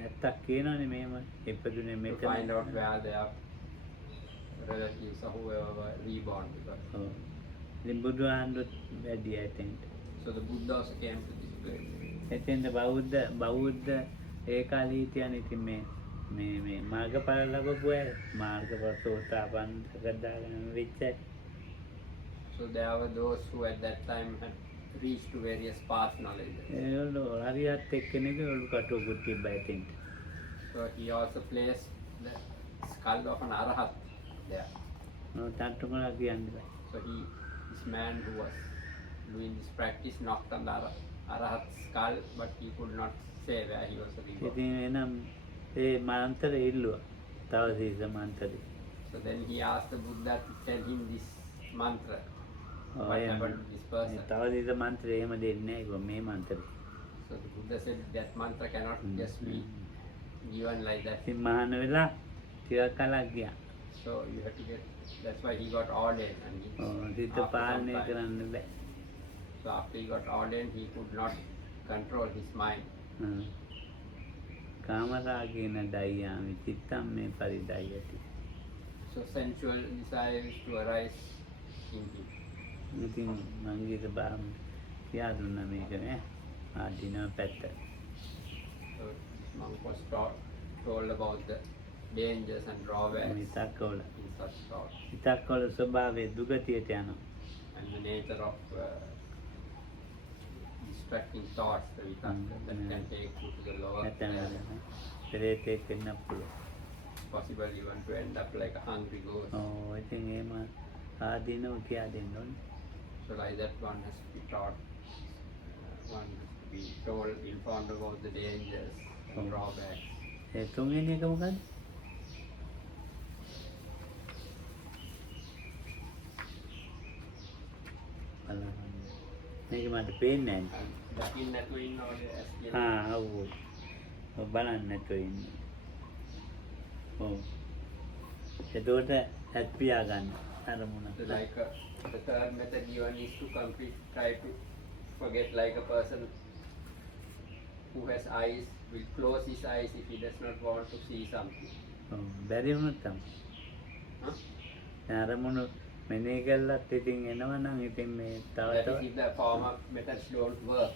ඇත්තක් කියනවනේ මේම ඉපදුනේ to මෙතන. find out where their relatives or whoever were reborn because. ඔව්. ඉතින් බුදුහාමුදුරුවෝ වැඩි ඇතෙන්ට. So the Buddha also came to this place. එතෙන්ද බෞද්ධ ඒ කාලේ හිටියනේ ඉතින් මේ මාර්ගඵල ලැබපු අය මාර්ගඵල සෝතාපන්න සකදාගාමී වෙච්ච අය. So there were those who at that time had reached to various past knowledge. ඒගොල්ලෝ හරියට එක්කෙනෙක් ඔලු කටුවකුත් තිබ්බා එතෙන්ට. So he also placed the skull of an arahat there. තට්ටුමලා කියන්න බෑ. So this man who was doing this practice knocked on the arahat's skull, but he could not say where he was reborn. ඉතින් එනම් ඒ මන්ත්‍රය ඉල්ලුවා. තවදීස මන්ත්‍රය. So then he asked the Buddha to tell him this mantra. Oh, What yeah. happened to this person? තවදීස මන්ත්‍රය එහෙම දෙන්නේ නැහැ ඒකෝ මේ මන්ත්‍රය. So the Buddha said that mantra cannot just be given like that. ඉතින් මහාන වෙලා ටිකක් කලක් ගියා. So you have to get. That's why he got ordained, and he, සිත after some පාලනය time- කරන්න බෑ. So after he got ordained, he could not control his mind. කාමරාගේන දයියාමි චිත්තම් මේ පරිදයති. So sensual desire is to arise in him. ඉතින් මංගීට balm කියා දුන්නා මේක නේ ආදීනව පැත්ත. So this monk was told about the dangers and drawbacks විතක්කවල in such thoughts විතක්කවල ස්වභාවය දුගතියට යනවා. and the nature of distracting thoughts, the vitakka, that can take you to the lower නැතන level. පෙරේතෙක් වෙන්න පුළුවන්. Possible even to end up like a hungry ghost. ඔව් ඉතින් එහෙම ආදීනව කියා දෙන්න ඕනේ. So like that one has to be taught, one has to be told, informed about the dangers and drawbacks. ඒ තුන්වෙනි එක මොකද්ද? බලන්න. මේක මට පේන්නේ නැහැ. And looking that way in order as well. ඔව්. ඔව් බලන්න නැතුව ඉන්නේ. ඔව්. එතකොට ඇත් පියා ගන්න අරමුණ. So like the third method given is to try to forget, like a person who has eyes will close his eyes if he does not want to see something. ඔව් බැරි වුණොත් තමයි. Huh? අරමුණ මෙනේ කළත් ඉතින් එනවනම් ඉතින් මේ තව That තව is if the former methods don't work,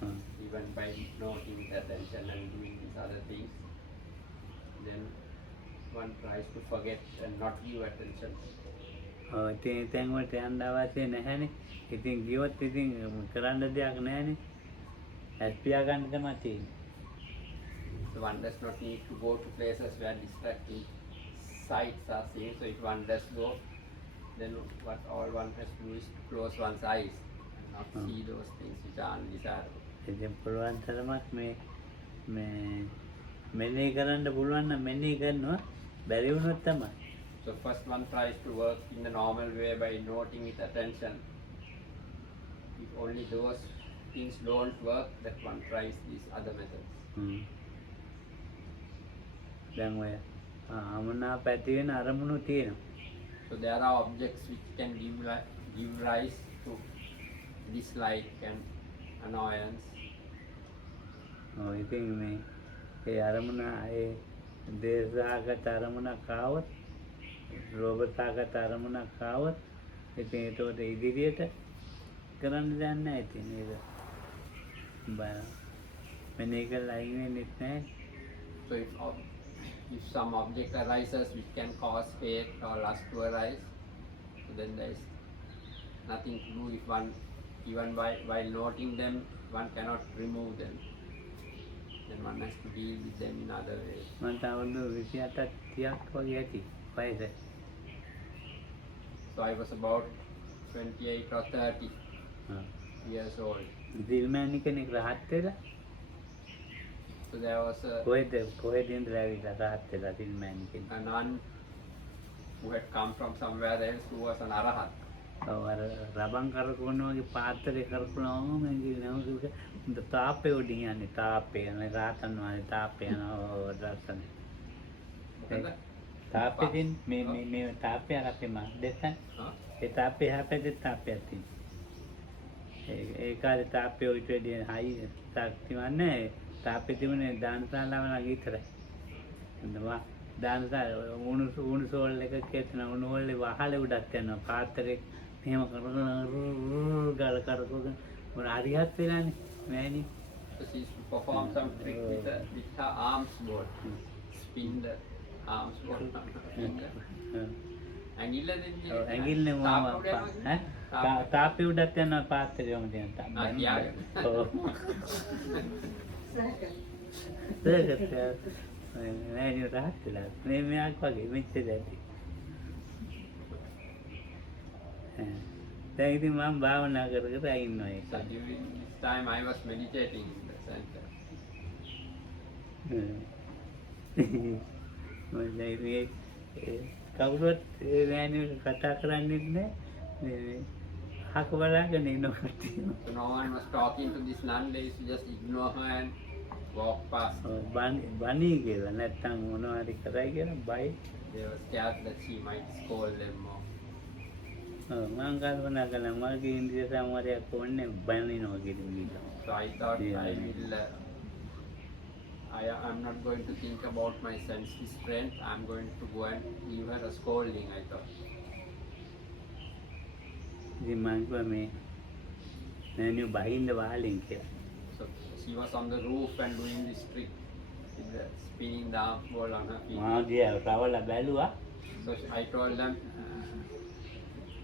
hmm. even by noting attention and doing these other things, then one tries to forget and not give attention. ඔව් ඉතින් තැන් වලට යන්න අවශ්‍ය නැහැනේ. ඉතින් ගියොත් ඉතින් කරන්න දෙයක් නැහැනේ. ඇත් පියා ගන්න තමයි තියෙන්නේ. So one does not need to go to places where distracting sights are seen. So if one does go, then what all one has to do is to close one's eyes and not see those things which are undesirable. ඉතින් පුළුවන් තරමක් මේ මෙනේ කරන්න පුළුවන් නම් මෙනේ කරනවා බැරි වුණොත් තමයි. So first one tries to work in the normal way by noting with attention. If only those things don't work, that one tries these other methods. හ්ම්. දැන් ඔය අමනාප ඇති වෙන අරමුණු තියෙනවා. So there are objects which can give rise to dislike and annoyance. ඔව් ඉතින් මේ ඒ අරමුණ ඒ දේශාගත අරමුණක් ආවොත් රෝගතාගත අරමුණක් ආවොත් ඉතින් ඒකට ඉදිරියට කරන්න දෙයක් නැහැ ඉතින් ඒක බය මෙනේ කරලා අයින් වෙන්නෙත් නැහැ. So if some object arises which can cause hate or lust to arise, so then there is nothing to do if one, even while noting them, one cannot remove them. Then one has to deal with them in other ways. මට අවුරුදු 28ක් 30ක් වගේ ඇති වයස. So I was about 28 or 30 ආ. years old. දිල්මෑනි කෙනෙක් රහත් වෙලා So there was කොහෙද ඉඳලා ඇවිල්ලා රහත් වෙලා දිල්මෑනි කෙනෙක්. a nun who had come from somewhere else who was an arahat. ඔව් අර රබන් කරකවනවා වගේ පාත්‍රේ කරකවනවා මම කියන්නේ නේද තාපේ උඩින් යන්නේ තාපේ යන රාතන් වහන්සේ තාපේ යනවා දර්ශන තාපේ දින් මේ තාපේ අර අපේ මා දෙතන ඒ තාපේ හැපෙද්දි තාපයක් තියෙනවා ඒ කාලේ තාපේ උඩ වැඩි හයි ශක්තිමත් නැහැ තාපේ තිබුණේ දානශාලාව ළඟ විතරයි එනවා දානශාලා උණු සෝල් එක කෙතන උණු වල වහලේ උඩක් යනවා පාත්‍රේ එහෙම ගල කරකවගෙන මොන හරියත් වෙලානේ මෑණි So she used to perform some trick with her arms board. Spin the arms board on her finger. ඇඟිල්ල දෙන්නේ ඇඟිල්ලේ මොනවා ඈ තාපේ උඩක් යනවා පාත්‍රේ වම දෙන තාපේ ඔව් මෑණි රහත් වෙලා මේ මෙයක් වගේ මෙච්චර ඇති දැන් ඉතින් මම භාවනා කර කර ඉන්නවා ඒක. So during this time I was meditating in the center. මම දැන් කවුරුත් මෑණි කතා කරන්නේ නැහැ. හක බලාගෙන ඉන්නවා. So no one was talking to this nun. They used to just ignore her and walk past. බණී කියලා නැත්තම් මොනවා හරි කරයි කියලා බයි. They were scared that she might scold them more. මම කල්පනා කළා මගේ ඉන්ද්‍රිය සමවරයක් ඕනේ බණිනවා කියලා. So I thought I'm not going to think about my sense strength. I'm going to go and give her a scolding, I thought. ඉතින් මම කිව්වා මේ නෑනියෝ බහින්න වහලෙන් කියලා. So she was on the roof and doing this trick with the spinning the arm ball on her feet. මම ගියා රවල බැලුවා. So I told them,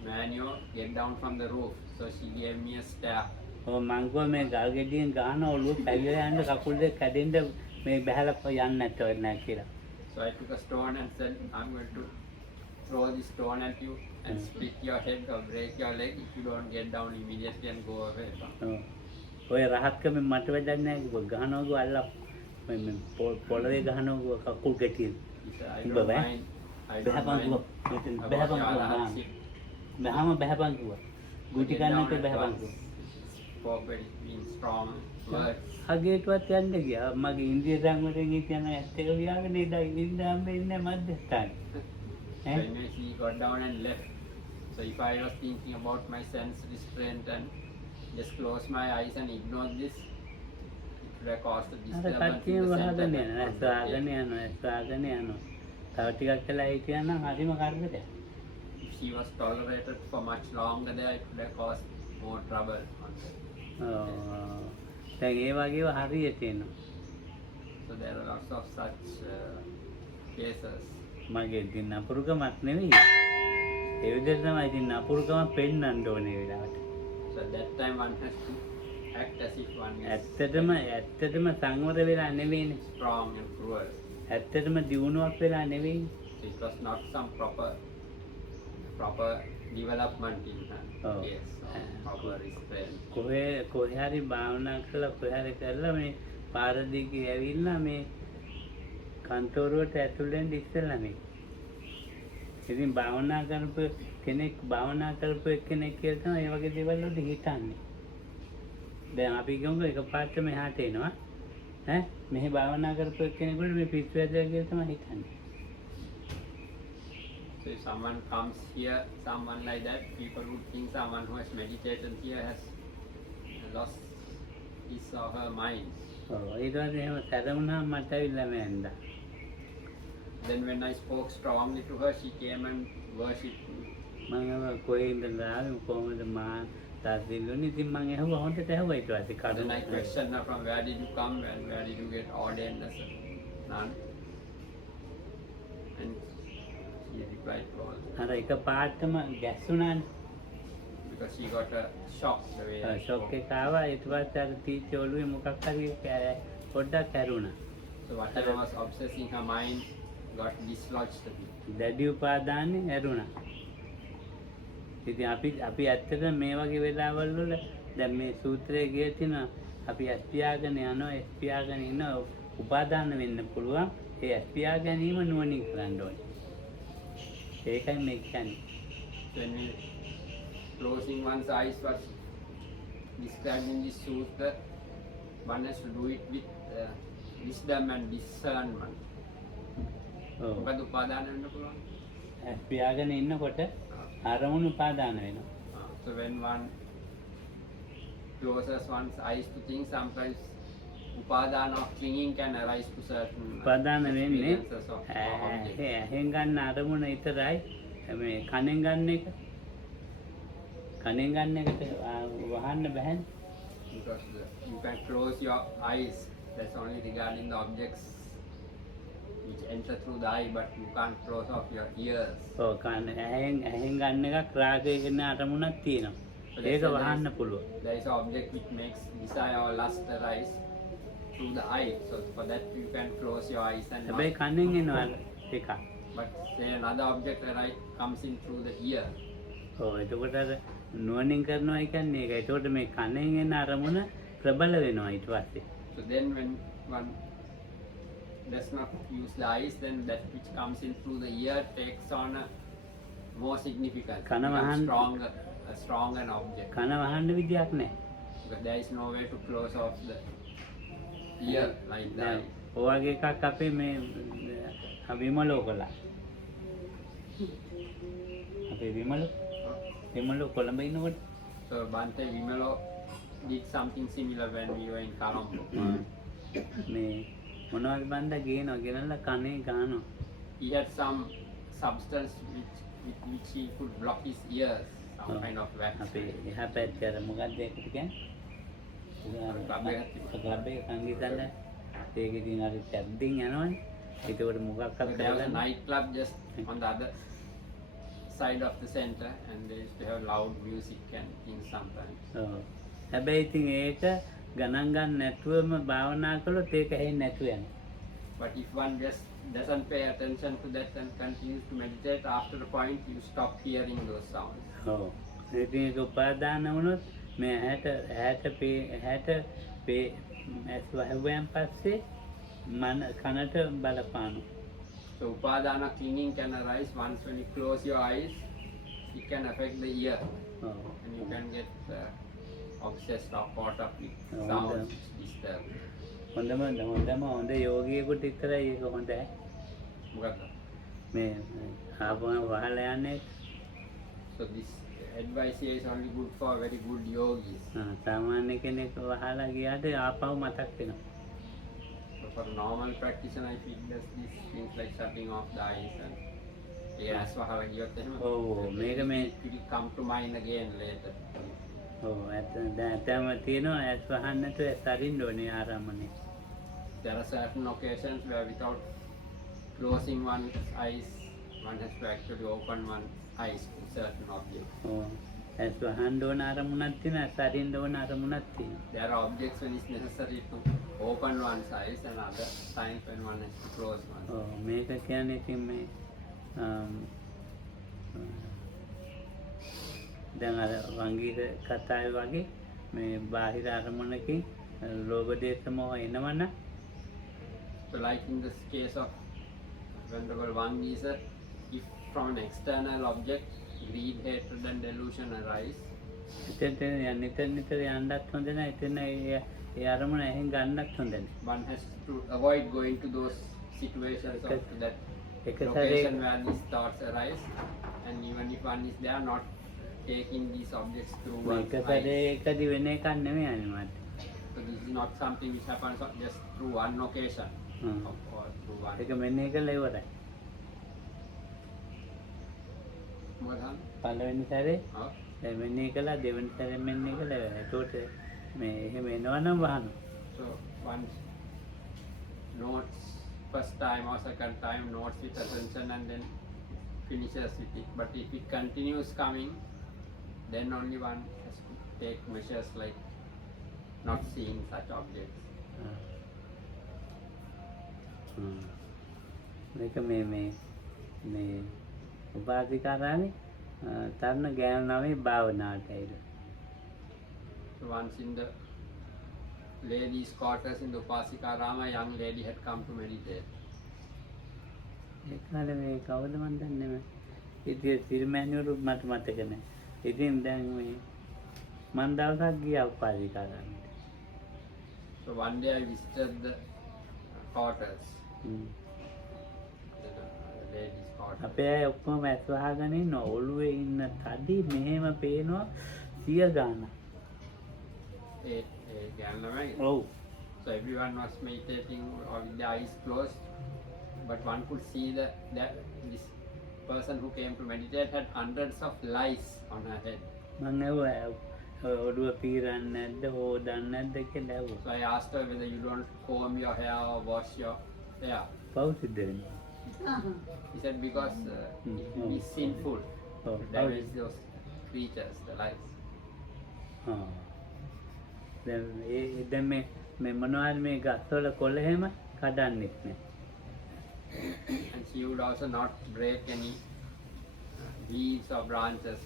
Manio, get down from the roof. So she gave me a stare. ඔව් මං කිව්වා මේ ගල් ගෙඩියෙන් ගහන ඔළුව පැවිලා යන්න කකුල් දෙක කැඩෙන්න මේ බහැලා යන්න නැතව නෑ කියලා. So I took a stone and said, I'm going to throw this stone at you and split your head or break your leg if you don't get down immediately and go away. ඔය රහත්කමෙන් මට වැඩක් නෑ කිව්වා ගහනවා අල්ලා මේ පොළවේ ගහනවා කකුල් ගැටියෙන්. I don't mind. බහම බහපන් කිව්වා. ගුටි කන්නට බහපන් කිව්වා. Spoke very being strong words. හගේටවත් යන්න ගියා. මගේ ඉන්දිය සංවරයෙන් කියන ඇත්ත එක වියාගෙන ඉඳන් ඉන්නේ මැදස්ථානේ. So anyway, she got down and left. So if I was thinking about my sense restraint and just close my eyes and ignore this, it would have caused a අර disturbance කට්ටිය in the වහගෙන center. යනවා. ස්වාගන යනවා. තව ටිකක් වෙලා හිටියා නම් හරිම කරදරයක්. If she was tolerated for much longer there, it would have caused more trouble. දැන් ඒ වගේව හරියට එනවා. So there are lots of such cases. මගේ ඉතින් නපුරුකමක් නෙවෙයි. ඒ විදිහට තමයි ඉතින් නපුරුකම පෙන්වන්න ඕනේ වෙලාවට. So at that time one has to act as if one is ඇත්තටම සංවර වෙලා නෙවෙයිනේ. strong and cruel. ඇත්තටම දියුණුවක් වෙලා නෙවෙයි. So it was not some proper development in her Oh. case, or proper restraint. කොහේ හරි භාවනා කරලා කොහේ හරි කරලා මේ පාරදීකේ ඇවිල්ලා මේ කන්තෝරුවට ඇතුල් වෙන්න ඉස්සෙල්ලා මේ. ඉතින් භාවනා කරපු කෙනෙක් එක්කෙනෙක් කියලා තමයි මේ වගේ දේවල් වලට හිතන්නේ. දැන් අපි ගමු එකපාරට මෙහාට එනවා. මෙහි භාවනා කරපු එක්කෙනෙකුට මේ පිස්සු ඇදලා කියලා තමයි හිතන්නේ. So if someone comes here, someone like that, people would think someone who has meditated here has lost his or her mind. ඊට පස්සේ එහෙම සැරමුණා මට ඇවිල්ලා මෑන්දා. Then when I spoke strongly to her, she came and worshipped me. මම කොහෙන්ද ආවේ කොහොමද මා තාසිලුනි ඉතින් මම ඇහුවා හොඳට ඇහුවා ඊට පස්සේ Then I questioned her from where did you come and where did you get ordained as a nun? And she replied to all. අර එක පාටම ගැස්සුණානේ. Because she got a shock the way I shock spoke. එක ආවා ඊට පස්සේ අර තීච්ච ඔළුවේ මොකක් හරි පොඩ්ඩක් ඇරුණා. So whatever was obsessing her mind got dislodged a bit. දැඩි උපාදානෙ ඇරුණා. ඉතින් අපි ඇත්තට මේ වගේ වෙලාවල් වල දැන් මේ සූත්‍රයේ ගිය තිනා අපි අස්පියාගෙන යනවා එස්පියාගෙන ඉන්න උපාදාන වෙන්න පුළුවන්. ඒ අස්පියා ගැනීම නුවණින් කරන්න ඕනේ. ඒකයි මේ කියන්නේ. When we closing one's eyes was described in this sutra, one has to do it with wisdom and discernment. ඔව්. මොකද උපාදාන වෙන්න පුළුවන්. ඇස් පියාගෙන ඉන්නකොට අරමුණු උපාදාන වෙනවා. So when one closes one's eyes to things, sometimes upadana of clinging can arise to certain උපාදාන වෙන්නේ experiences of objects. ඇහෙන් ගන්න අරමුණ විතරයි. මේ කනෙන් ගන්න එක. කනෙන් ගන්න එකට වහන්න බෑනේ. Because you can close your eyes, that's only regarding the objects which enter through the eye, but you can't close off your ears. ඔව් කන ඇහෙන් ගන්න එකක් රාගය කියන අරමුණක් තියෙනවා. ඒක වහන්න පුළුවන්. There is an object which makes desire or lust arise through the eye. So for that you can close your eyes and හැබැයි කනෙන් එනවා එකක්. but say another object comes in through the ear. ඔව් එතකොට අර නුවණින් කරනවා කියන්නේ ඒක. එතකොට මේ කනෙන් එන අරමුණ ප්‍රබල වෙනවා ඊට පස්සේ. So then when one does not use the eyes, then that which comes in through the ear takes on a more significance, becomes stronger an object. කන වහන්න විදියක් නැහැ. Because there is no way to close off the ear like that. ඔයගේ එකක් අපේ මේ විමලෝ කළා. අපේ විමලෝ කොළඹ ඉන්නකොට So Bante Vimalo did something similar when we were in Colombo. මේ මොනවද බන්ද ගේනවා ගෙනල්ලා කනේ ගන්නවා. He had some substance with which he could block his ears, some kind of wax. අපේ එහා පැත්තේ අර මොකක්ද ඒකට කියන්නේ? ක්ලබ් එක සංගීතන්න ඒක ඉතින් අර ටැබ්බින් යනවනේ. ඒකට මොකක්වත් So there was a කරගන්න. night club just on the other side of the center, and they used to have loud music and things sometimes. ඔව්. හැබැයි ඉතින් ඒක ගණන් ගන්න නැතුවම භාවනා කළොත් ඒක ඇහෙන්නේ නැතුව යනවා. But if one just doesn't pay attention to that and continues to meditate, after a point you stop hearing those sounds. ඔව්. ඉතින් ඒක උපාදාන වුණොත් මේ ඇහැට ඇස් වහුවෙන් පස්සේ කනට බලපානවා. So upadana clinging can arise once when you close your eyes. It can affect the ear, ඔව්. and you can get obsessed or caught up with Oh, sounds yeah. which disturb. හොඳ යෝගියෙකුට විතරයි ඒක හොඳයි. මොකක්ද? මේ ආපුවම වහලා යන්නේ. So this advice here is only good for very good yogis. සාමාන්‍ය කෙනෙක් වහලා ගියාට ආපහු මතක් වෙනවා. So for a normal practitioner, if he does these things like shutting off the eyes and as වහලා ගියොත් එහෙම ඔව් මේක මේ it will come to mind again later. ඔව් ඇත්තම තියෙනවා ඇස් වහන්න නැතුව ඇස් අරින්න ඕනේ ආරම්භනේ. There are certain occasions where without closing one's eyes, one has to actually open one's eyes to certain objects. ඔව් ඇස් වහන්න ඕන අරමුණක් තියෙනවා ඇස් අරින්න ඕන අරමුණක් තියෙනවා. There are objects when it's necessary to open one's eyes and other times when one has to close one's eyes. ඔව් මේක කියන්නේ ඉතින් මේ දැන් අර වංගීක කතාවේ වගේ මේ බාහිර අරමුණකින් ලෝභ දේශ මොහ එනවනම් So like in this case of Venerable Vangisa, if from an external object greed, hatred and delusion arise, එතෙන්ට නිතර යන්නත් හොඳ නැහැ. එතන ඒ අරමුණ එහෙන් ගන්නත් හොඳ නැහැ. one has to avoid going to those situations or to that එක location where these thoughts arise, and even if one is there, not taking these objects through one's මේක සැරේ eyes. එකදි වෙන එකක් නෙමෙයි අනිවාර්යයෙන්. So this is not something which happens just through one occasion or through one. ඒක මෙන්න එකලා ඉවරයි. Modhan? පළවෙනි සැරේ Oh. දැන් මෙන්න එකලා දෙවෙනි සැරේ මෙන්න එකලා ඉවරයි. ඒකට මේ එහෙම එනවනම් වහනවා. So one notes first time or second time, notes with attention and then finishes with it. But if it continues coming, then only one has to take measures like not seeing such objects. මේක මේ උපාධිකාරානේ තරුණ ගෑනු ළමයි භාවනාවට ඇවිල්ලා. So once in the ladies' quarters in the Upasika Rama, a young lady had come to meditate. ඒ කාලේ මේ කවුද මන් දන්නේ නැහැ. ඉතින් සිරිමෑනිවරු මට මතක නැහැ. ඉතින් දැන් මේ මන් දවසක් ගියා උපාධිකාරාන්ට. So one day I visited the quarters, hmm. the ladies' quarters. අපේ අය ඔක්කොම ඇස් වහගෙන ඉන්නවා. ඔළුවේ ඉන්න තඩි මෙහෙම පේනවා 100 ගාණක්. ඔව්. So everyone was meditating with their eyes closed, but one could see that this person who came to meditate had hundreds of lice on her head. මං ඇහුවා ඔළුව පීරන්නේ නැද්ද හොදන්නේ නැද්ද කියලා ඇහුවා. So I asked her whether you don't comb your hair or wash your hair. පෞසිද්ධ වෙනවා. He said because it will be sinful Oh, to damage those creatures, the lice. ආ. දැන් මේ මොනවද මේ ගස්වල කොළ එහෙම කඩන්නෙත් නෑ. And she would also not break any leaves or branches,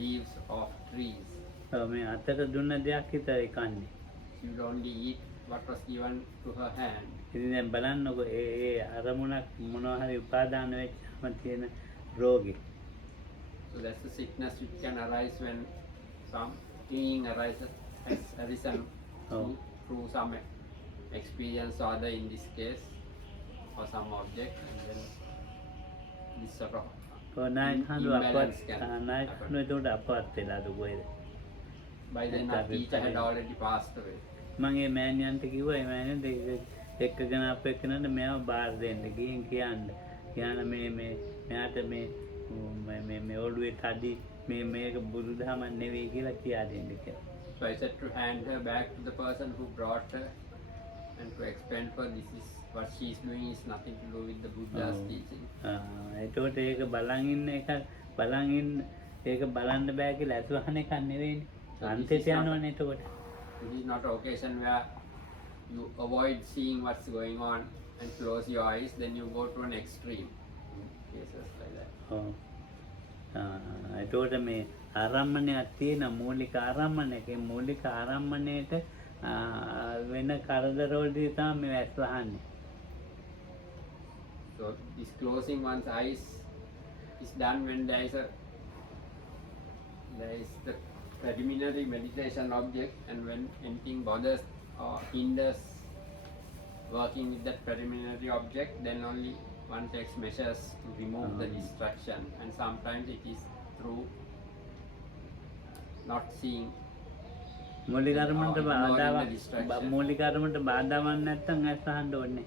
leaves of trees. මේ අතට දුන්න දෙයක් විතරයි කන්නේ. She would only eat what was given to her hand. ඉතින් දැන් බලන්නකො ඒ අරමුණක් මොනවා හරි උපාදාන වෙච්චම තියෙන රෝගේ. So that's the sickness which can arise when some clinging arises, has arisen through some experience or other in this case, or some object, and then this sort of imbalance can happen. By then our teacher had already passed away. මම ඒ මෑණියන්ට කිව්වා ඒ මෑණියන්ට එක්කගෙන අප එක්කනට මෙයාව බාර දෙන්න ගිහින් කියන්න. කියන මෙයාට මේ ඔළුවේ තඩි මේක බුදුදහමක් නෙවෙයි කියලා කියා දෙන්න කියලා. So I said to hand her back to the person who brought her and to explain to her this is what she is doing is nothing to do with the Buddha's teaching. එතකොට ඒක ඒක බලන්න බෑ කියලා අසුහන එකක් නෙවෙයිනේ. අන්තයට යනවනේ එතකොට. This is not an occasion where you avoid seeing what's going on and close your eyes, then you go to an extreme in cases like that. එතකොට මේ ආරම්මණයක් තියෙන මූලික ආරම්මණයක මූලික ආරම්මණයට වෙන කරදරවලදී තමයි මේ ඇස් වහන්නේ. So this closing one's eyes is done when there is the preliminary meditation object, and when anything bothers or hinders working with that preliminary object, then only one takes measures to remove the distraction, and sometimes it is through not seeing මූලික අරමුණට බාධාවක් නැත්නම් ඇස් වහන්න ඕනේ.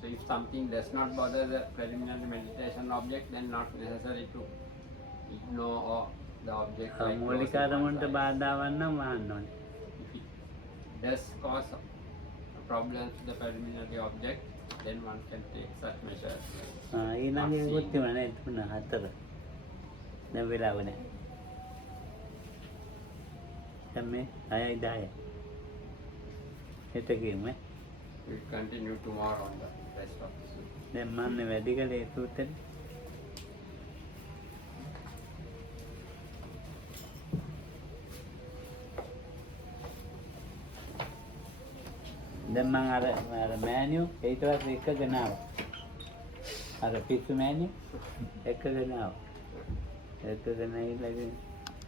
So if something does not bother the preliminary meditation object, then not necessary to ignore the object. මූලික අරමුණට බාධාවක් නම් වහන්න ඕනේ. If it does cause problems to the preliminary object, then one can take such measures. ඊළඟ එකකුත් තිබුණා නේද? 3 4. දැන් වෙලාව නැහැ. දැන් මේ 6යි 10යි. හෙට කියමු. We'll continue tomorrow on the rest of the sutra. දැන් මම වැඩි කලේ සූත්‍රෙ. දැන් මම අර මෑනියු ඊට පස්සේ එකගෙන ආවා. අර පිස්සු මෑනියු එකගෙන ආවා. එකගෙන ඉලගෙන